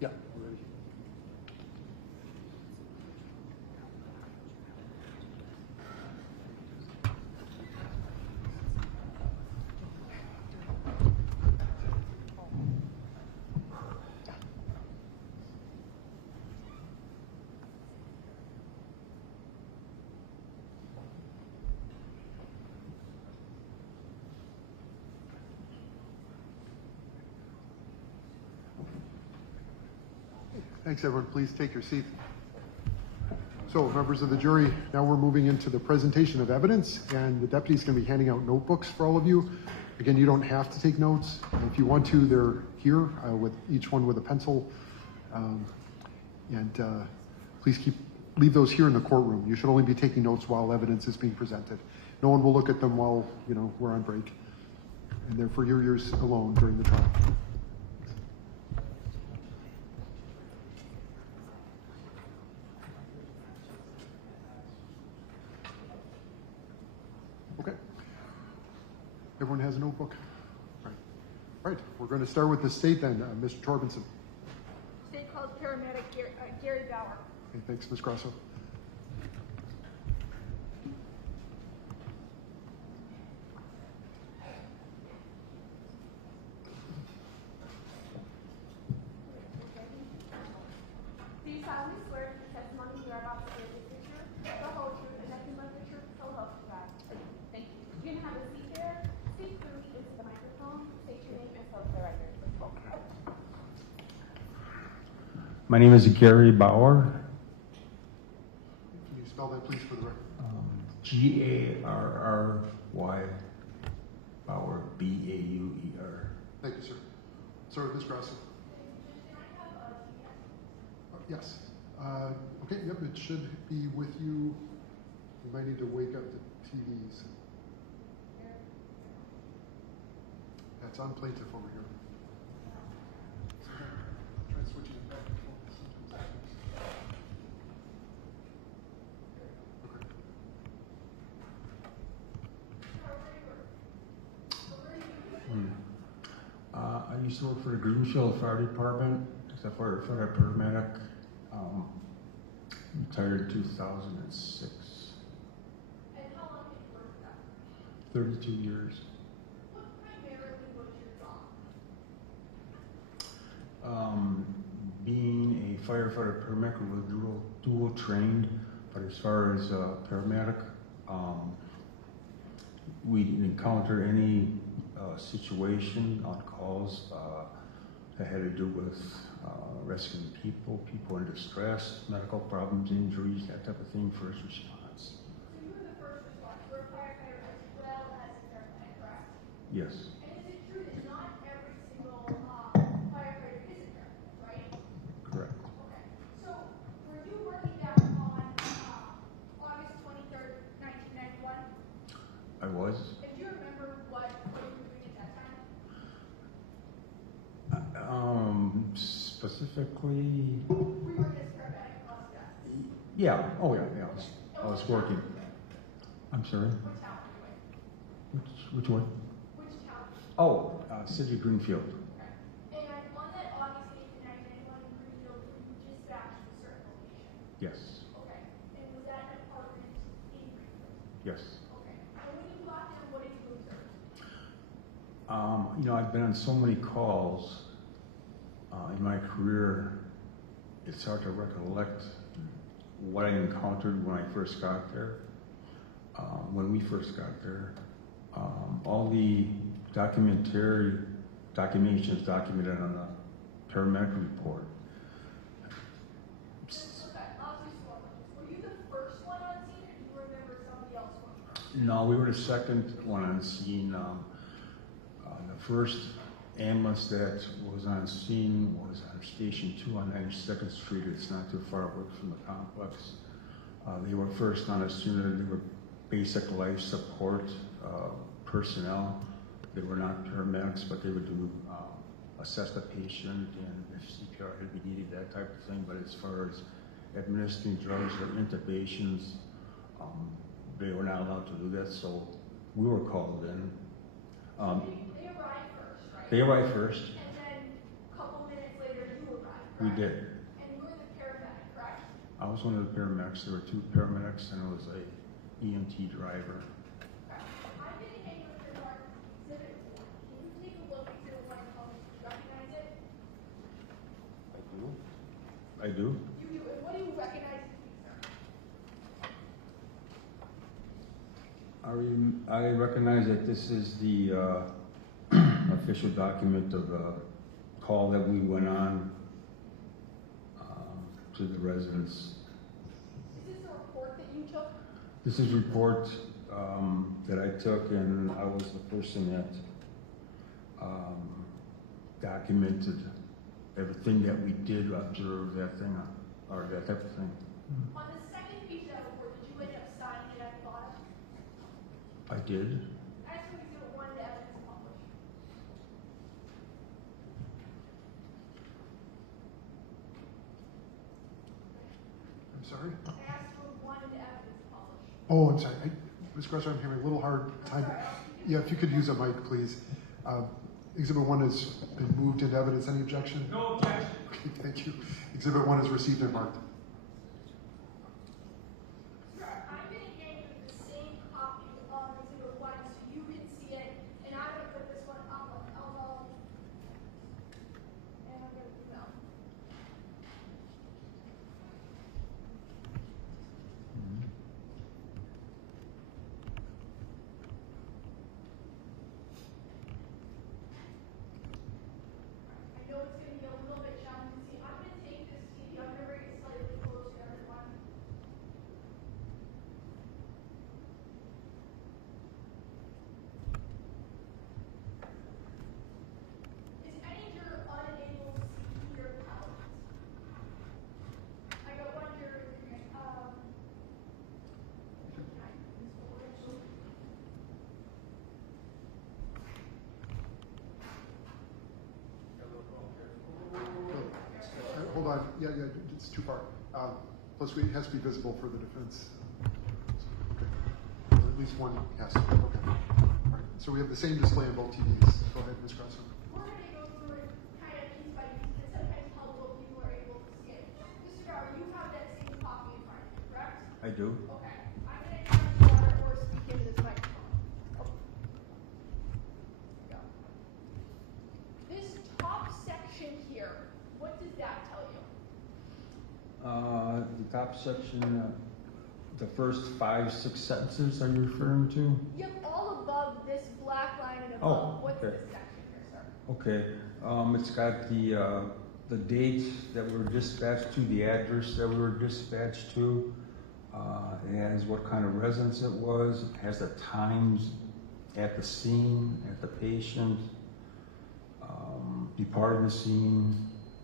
Yeah. Thanks, everyone. Please take your seat. So, members of the jury, now we're moving into the presentation of evidence, and the deputy's going to be handing out notebooks for all of you. Again, you don't have to take notes. If you want to, they're here, with each one with a pencil. Please leave those here in the courtroom. You should only be taking notes while evidence is being presented. No one will look at them while we're on break, and they're for your ears alone during the trial. Okay. Everyone has a notebook? All right, we're going to start with the state then. Mr. Torbenson. State calls paramedic Gary Bauer. Okay, thanks, Ms. Grasso. Do you solemnly swear that the testimony you are about to give is the truth, the whole truth, and nothing but the truth, so help you God? Thank you. You can have a seat there. Speak clearly into the microphone. State your name and spell the record. My name is Gary Bauer. Can you spell that, please, for the record? Garry, Bauer, B-A-U-E-R. Thank you, sir. Sir, Ms. Grasso. Yes. Okay, yep, it should be with you. You might need to wake up the TVs. That's on plaintiff over here. Try switching it back and forth. I used to work for the Greenfield Fire Department as a fire paramedic. Retired in 2006. And how long did you work for that? 32 years. What primarily was your job? Being a firefighter paramedic, we were dual trained, but as far as paramedic, we didn't encounter any situation on calls that had to do with rescuing people in distress, medical problems, injuries, that type of thing, first response. So you were the first response. You were a firefighter as well as a paramedic, correct? Yes, And is it true that not every single firefighter is a paramedic, right? correct. Okay. So were you working down on August 23rd, 1991? I was. And do you remember what you were doing at that time? Specifically, We were his paramedic on staff. yeah, oh yeah, I was working. I'm sorry, What town were you in? which one? Which town? Oh, City of Greenfield. And on that August 8th, 1991 in Greenfield, were you dispatched to a certain location? Yes, Okay. And was that an apartment in Greenfield? yes. Okay. And when you got there, what did you observe? You know, I've been on so many calls in my career, it's hard to recollect what I encountered when I first got there. When we first got there, all the documentation is documented on the paramedic report. Okay, I'll just one. Were you the first one on scene, or do you remember somebody else one? No, we were the second one on scene. The first ambulance that was on scene was on Station 2 on 92nd Street. It's not too far away from the complex. They were first on the scene. They were basic life support personnel. They were not paramedics, but they would do assess the patient and if CPR had been needed, that type of thing. But as far as administering drugs or intubations, they were not allowed to do that, so we were called in. They arrived first, right? They arrived first. And then a couple minutes later, you arrived, We correct? did. And you were the paramedic, correct? I was one of the paramedics. There were 2 paramedics and it was a EMT driver. Okay. I'm gonna hang with your mark exhibit 4. Can you take a look at your one and tell me if you recognize it? I do. You do. And what do you recognize as being, sir? I recognize that this is the official document of the call that we went on to the residents. Is this a report that you took? This is a report that I took, and I was the person that documented everything that we did observe, that thing, or that type of thing. On the second page of that report, did you end up signing it at the bottom? I did. As for exhibit 1, the evidence published. I'm sorry? I asked for 1 the evidence published. Oh, I'm sorry. Ms. Grosser, I'm having a little hard time. Yeah, if you could use a mic, please. Exhibit 1 has been moved into evidence. Any objection? No objection. Okay, thank you. Exhibit 1 is received and marked. Sir, I'm going to hand you the same copy of exhibit 1 so you can see it, and I'm going to put this one up on elbow. And I'm going to email. I know it's going to be a little bit challenging to see. I'm going to take this TV, I'm going to bring it slightly closer to everyone. Is any juror unable to see your palette? I got one juror, Hold on. Yeah, it's too far. Plus, it has to be visible for the defense. Okay. Or at least one has to. Okay. All right. So we have the same display on both TVs. Go ahead, Ms. Grosser. we're going to go through it kind of piece by piece, and sometimes helpful people are able to see it. Mr. Bauer, you have that same copy in front of you, correct? I do. Okay. I'm going to turn you on or speak into this microphone. Oh. Go. This top section here, what does that tell you? The top section, the first 5-6 sentences are you referring to? Yep, all above this black line and Oh, above. What's okay. this section here, sir? Okay, it's got the date that we were dispatched to, the address that we were dispatched to. It has what kind of residence it was. It has the times at the scene, at the patient, departed the scene,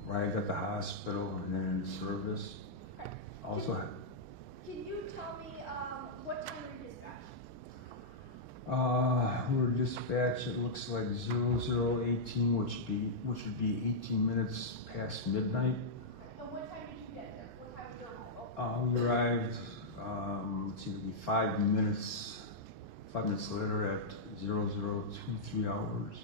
arrived at the hospital, and then in service. Okay. Also, Can you tell me what time were you dispatched? we were dispatched. It looks like 0018, which would be 18 minutes past midnight. And what time did you get there? What time was your arrival? We arrived. It's going to be 5 minutes. 5 minutes later at 0023 hours.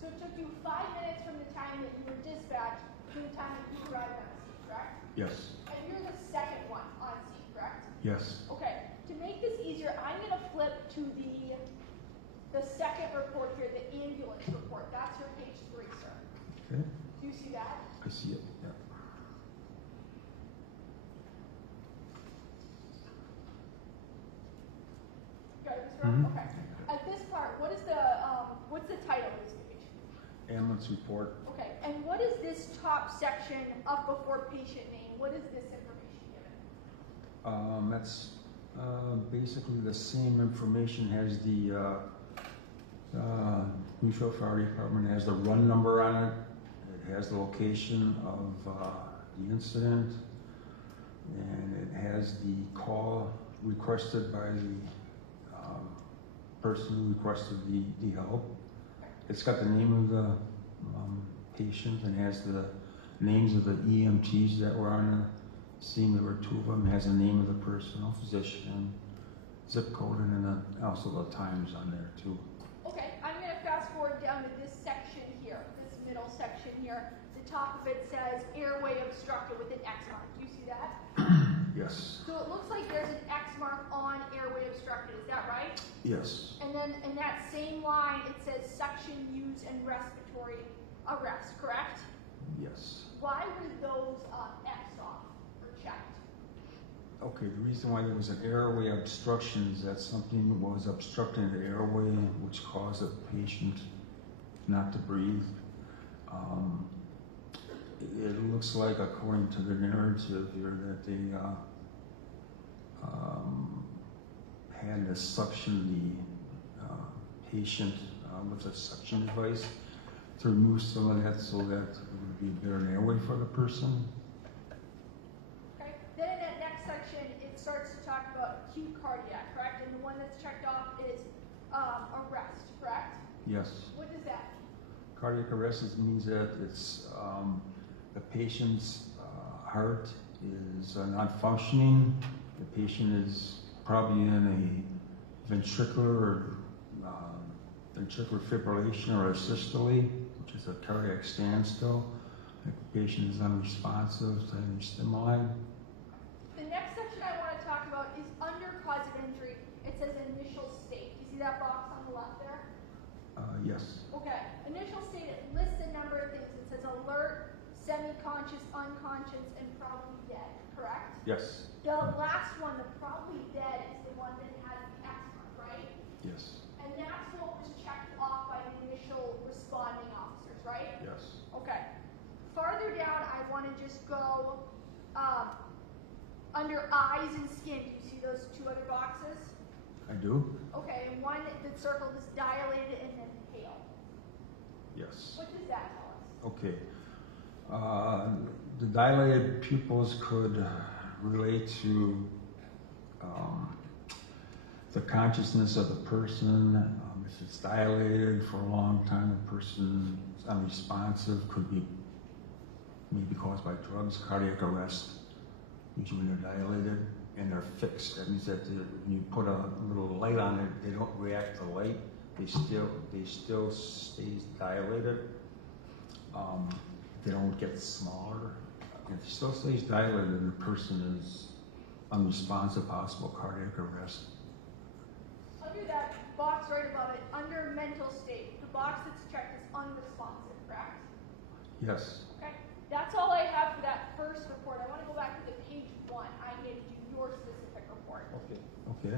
So it took you 5 minutes from the time that you were dispatched to the time that you arrived on the scene, correct? Yes. And you're the second one on scene, correct? Yes. Okay, to make this easier, I'm gonna flip to the second report here, the ambulance report. That's your page 3, sir. Okay. Do you see that? I see it. Yeah. Got it, Mr. Mhm. Okay. At this part, what's the title of this page? Ambulance report. Okay, and what is this top section up before patient name? What is this information given? That's basically the same information as the Greenfield Fire Department has the run number on it. It has the location of the incident, and it has the call requested by the person who requested the help. It's got the name of the patient and has the names of the EMTs that were on the scene. There were 2 of them. It has the name of the personal physician, zip code, and then also the times on there too. Okay, I'm going to fast forward down to this section here, this middle section here. The top of it says airway obstructed with an X mark. Do you see that? Yes. So it looks like there's an X mark on airway obstructed. Is that right? Yes. And then in that same line, it says suction use and respiratory arrest, correct? Yes. Why were those X'd off or checked? Okay, the reason why there was an airway obstruction is that something was obstructing the airway, which caused the patient not to breathe. It looks like, according to the narrative here, that they had to suction the patient with a suction device to remove some of that so that it would be a better airway for the person. Okay. Then in that next section, it starts to talk about acute cardiac, correct? And the one that's checked off is arrest, correct? Yes. What does that mean? Cardiac arrest means that it's the patient's heart is not functioning. The patient is probably in a ventricular fibrillation or a systole, which is a cardiac standstill. The patient is unresponsive to any stimuli. The next section I want to talk about is under cause of injury. It says initial state. You see that box on the left there? Yes. Okay. Initial state, it lists a number of things. It says alert, semi-conscious, unconscious, and probably dead, correct? Yes. The last one, the probably dead, is the one that has the X mark, right? Yes. And that's what was checked off by the initial responding officers, right? Yes. Okay. Farther down, I want to just go under eyes and skin. Do you see those 2 other boxes? I do. Okay, and one that's circled is dilated and then pale. Yes. What does that tell us? Okay. The dilated pupils could relate to the consciousness of the person. If it's dilated for a long time, the person is unresponsive, could be maybe caused by drugs, cardiac arrest, usually when they're dilated, and they're fixed. That means that when you put a little light on it, they don't react to light. They still stays dilated. They don't get smaller. If it still stays dilated, then the person is unresponsive, possible cardiac arrest. Under that box right above it, under mental state, the box that's checked is unresponsive, correct? Yes. Okay. That's all I have for that first report. I want to go back to the page 1. I gave you your specific report. Okay. Okay.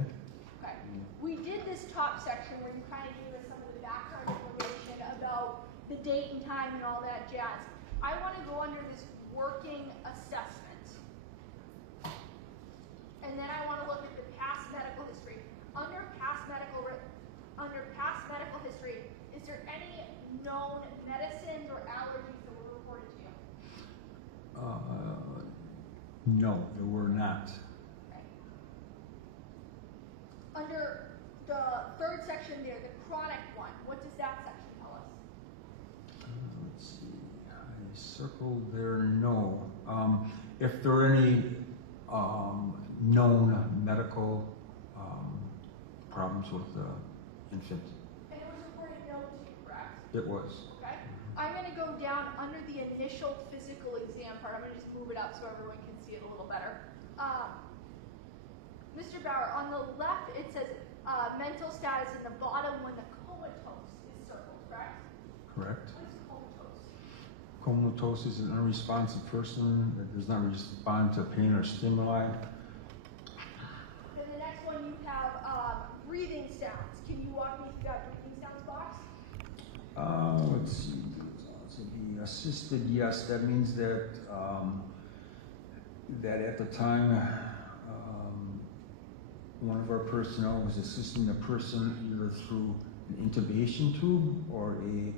Okay. We did this top section where you kind of gave us some of the background information about the date and time and all that jazz. I want to go under this working assessment. And then I want to look at the past medical history. Under past medical history, is there any known medicines or allergies that were reported to you? No, there were not. Okay. Under the third section there, the chronic one, what does that section tell us? Let's see. I circled there no. If there are any known medical problems with the infant. And it was reported no to you, correct? It was. Okay. I'm gonna go down under the initial physical exam part. I'm gonna just move it up so everyone can see it a little better. Mr. Bauer, on the left it says mental status, in the bottom when the comatose is circled, correct? Correct. What is comatose? Comatose is an unresponsive person that does not respond to pain or stimuli. Then the next one you have breathing sounds. Can you walk me through that breathing sounds box? Let's see. So the assisted, yes, that means that that at the time one of our personnel was assisting the person either through an intubation tube or a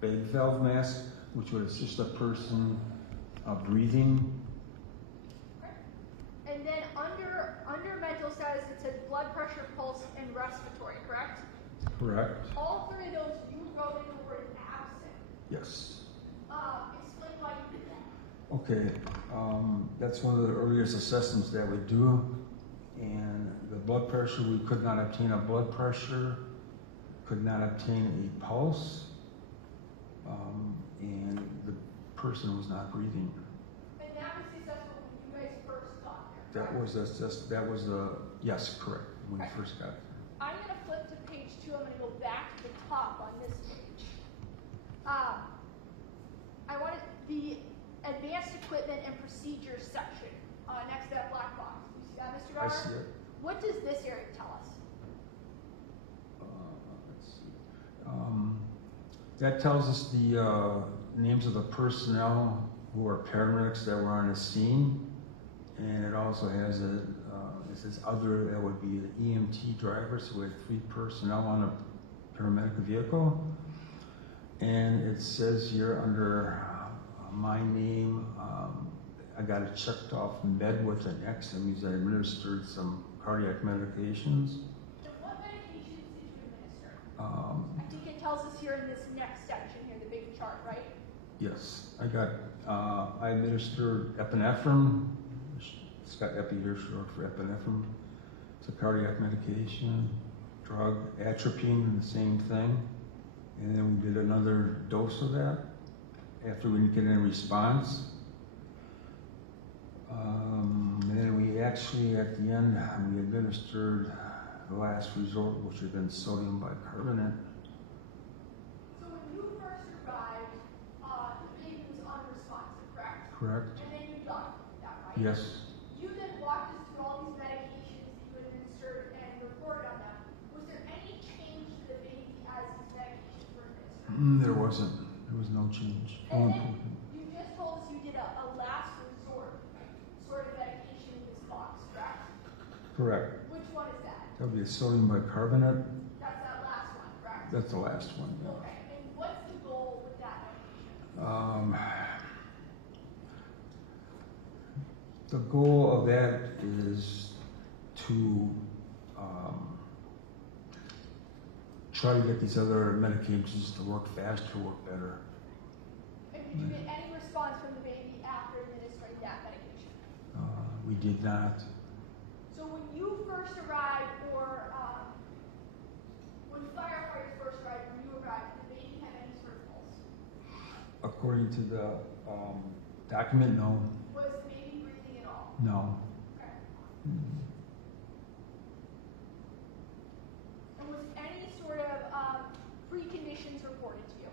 bag valve mask, which would assist a person breathing. And then under mental status it says blood pressure, pulse, and respiratory, correct? Correct. All three of those you wrote in the word absent. Yes. Explain why you did that. Okay. That's one of the earliest assessments that we do. And the blood pressure, we could not obtain a blood pressure, could not obtain a pulse, and the person was not breathing. And that was the assessment when you guys first got there. That was yes, correct, when we first got there. I'm going to flip to page 2. I'm going to go back to the top on this page. I wanted the advanced equipment and procedures section next to that black box. You see that, Mr. Bauer? I see it. What does this area tell us? Let's see. That tells us the names of the personnel who are paramedics that were on the scene, and it also has it says other, that would be the EMT driver, so we had 3 personnel on a paramedic vehicle. And it says here under my name, I got it checked off med with an X. That means I administered some cardiac medications. So what medications did you administer? I think it tells us here in this next section here, the big chart, right? Yes, I administered epinephrine. It's got epi here short for epinephrine. It's a cardiac medication. Drug, atropine, the same thing. And then we did another dose of that after we didn't get any response. And then we actually, at the end, we administered the last resort, which had been sodium bicarbonate. So when you first arrived, the baby was unresponsive, correct? Correct. And then you documented that, right? Yes. You then walked us through all these medications that you administered and reported on them. Was there any change to the baby as these medications were administered? There wasn't. There was no change. And then you just told us you did a last resort sort of medication in this box, correct? Correct. Which one is that? That would be a sodium bicarbonate. That's that last one, correct? That's the last one. Yeah. Okay. And what's the goal with that medication? The goal of that is to try to get these other medications to work faster, work better. And did you get any response from the baby after administering that medication? We did not. So when you first arrived, or when firefighters first arrived, when you arrived, did the baby have any sort of pulse? According to the document, no. Was the baby breathing at all? No. Okay. And was any sort of preconditions reported to you?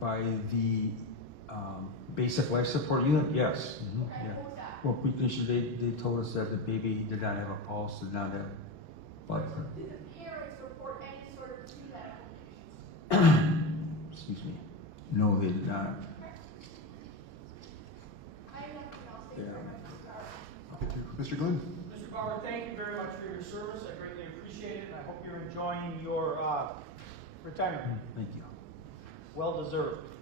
By the basic life support unit, yes. Okay, Yeah. what was that? Well, because they told us that the baby did not have a pulse, did not have blood pressure. Did the parents report any sort of pre-medical conditions? Excuse me. No, they did not. I have nothing else. Thank you very much, Mr. Bauer. Thank you. Mr. Glenn? Mr. Bauer, thank you very much for your service. I greatly appreciate it, and I hope you're enjoying your retirement. Thank you. Well deserved.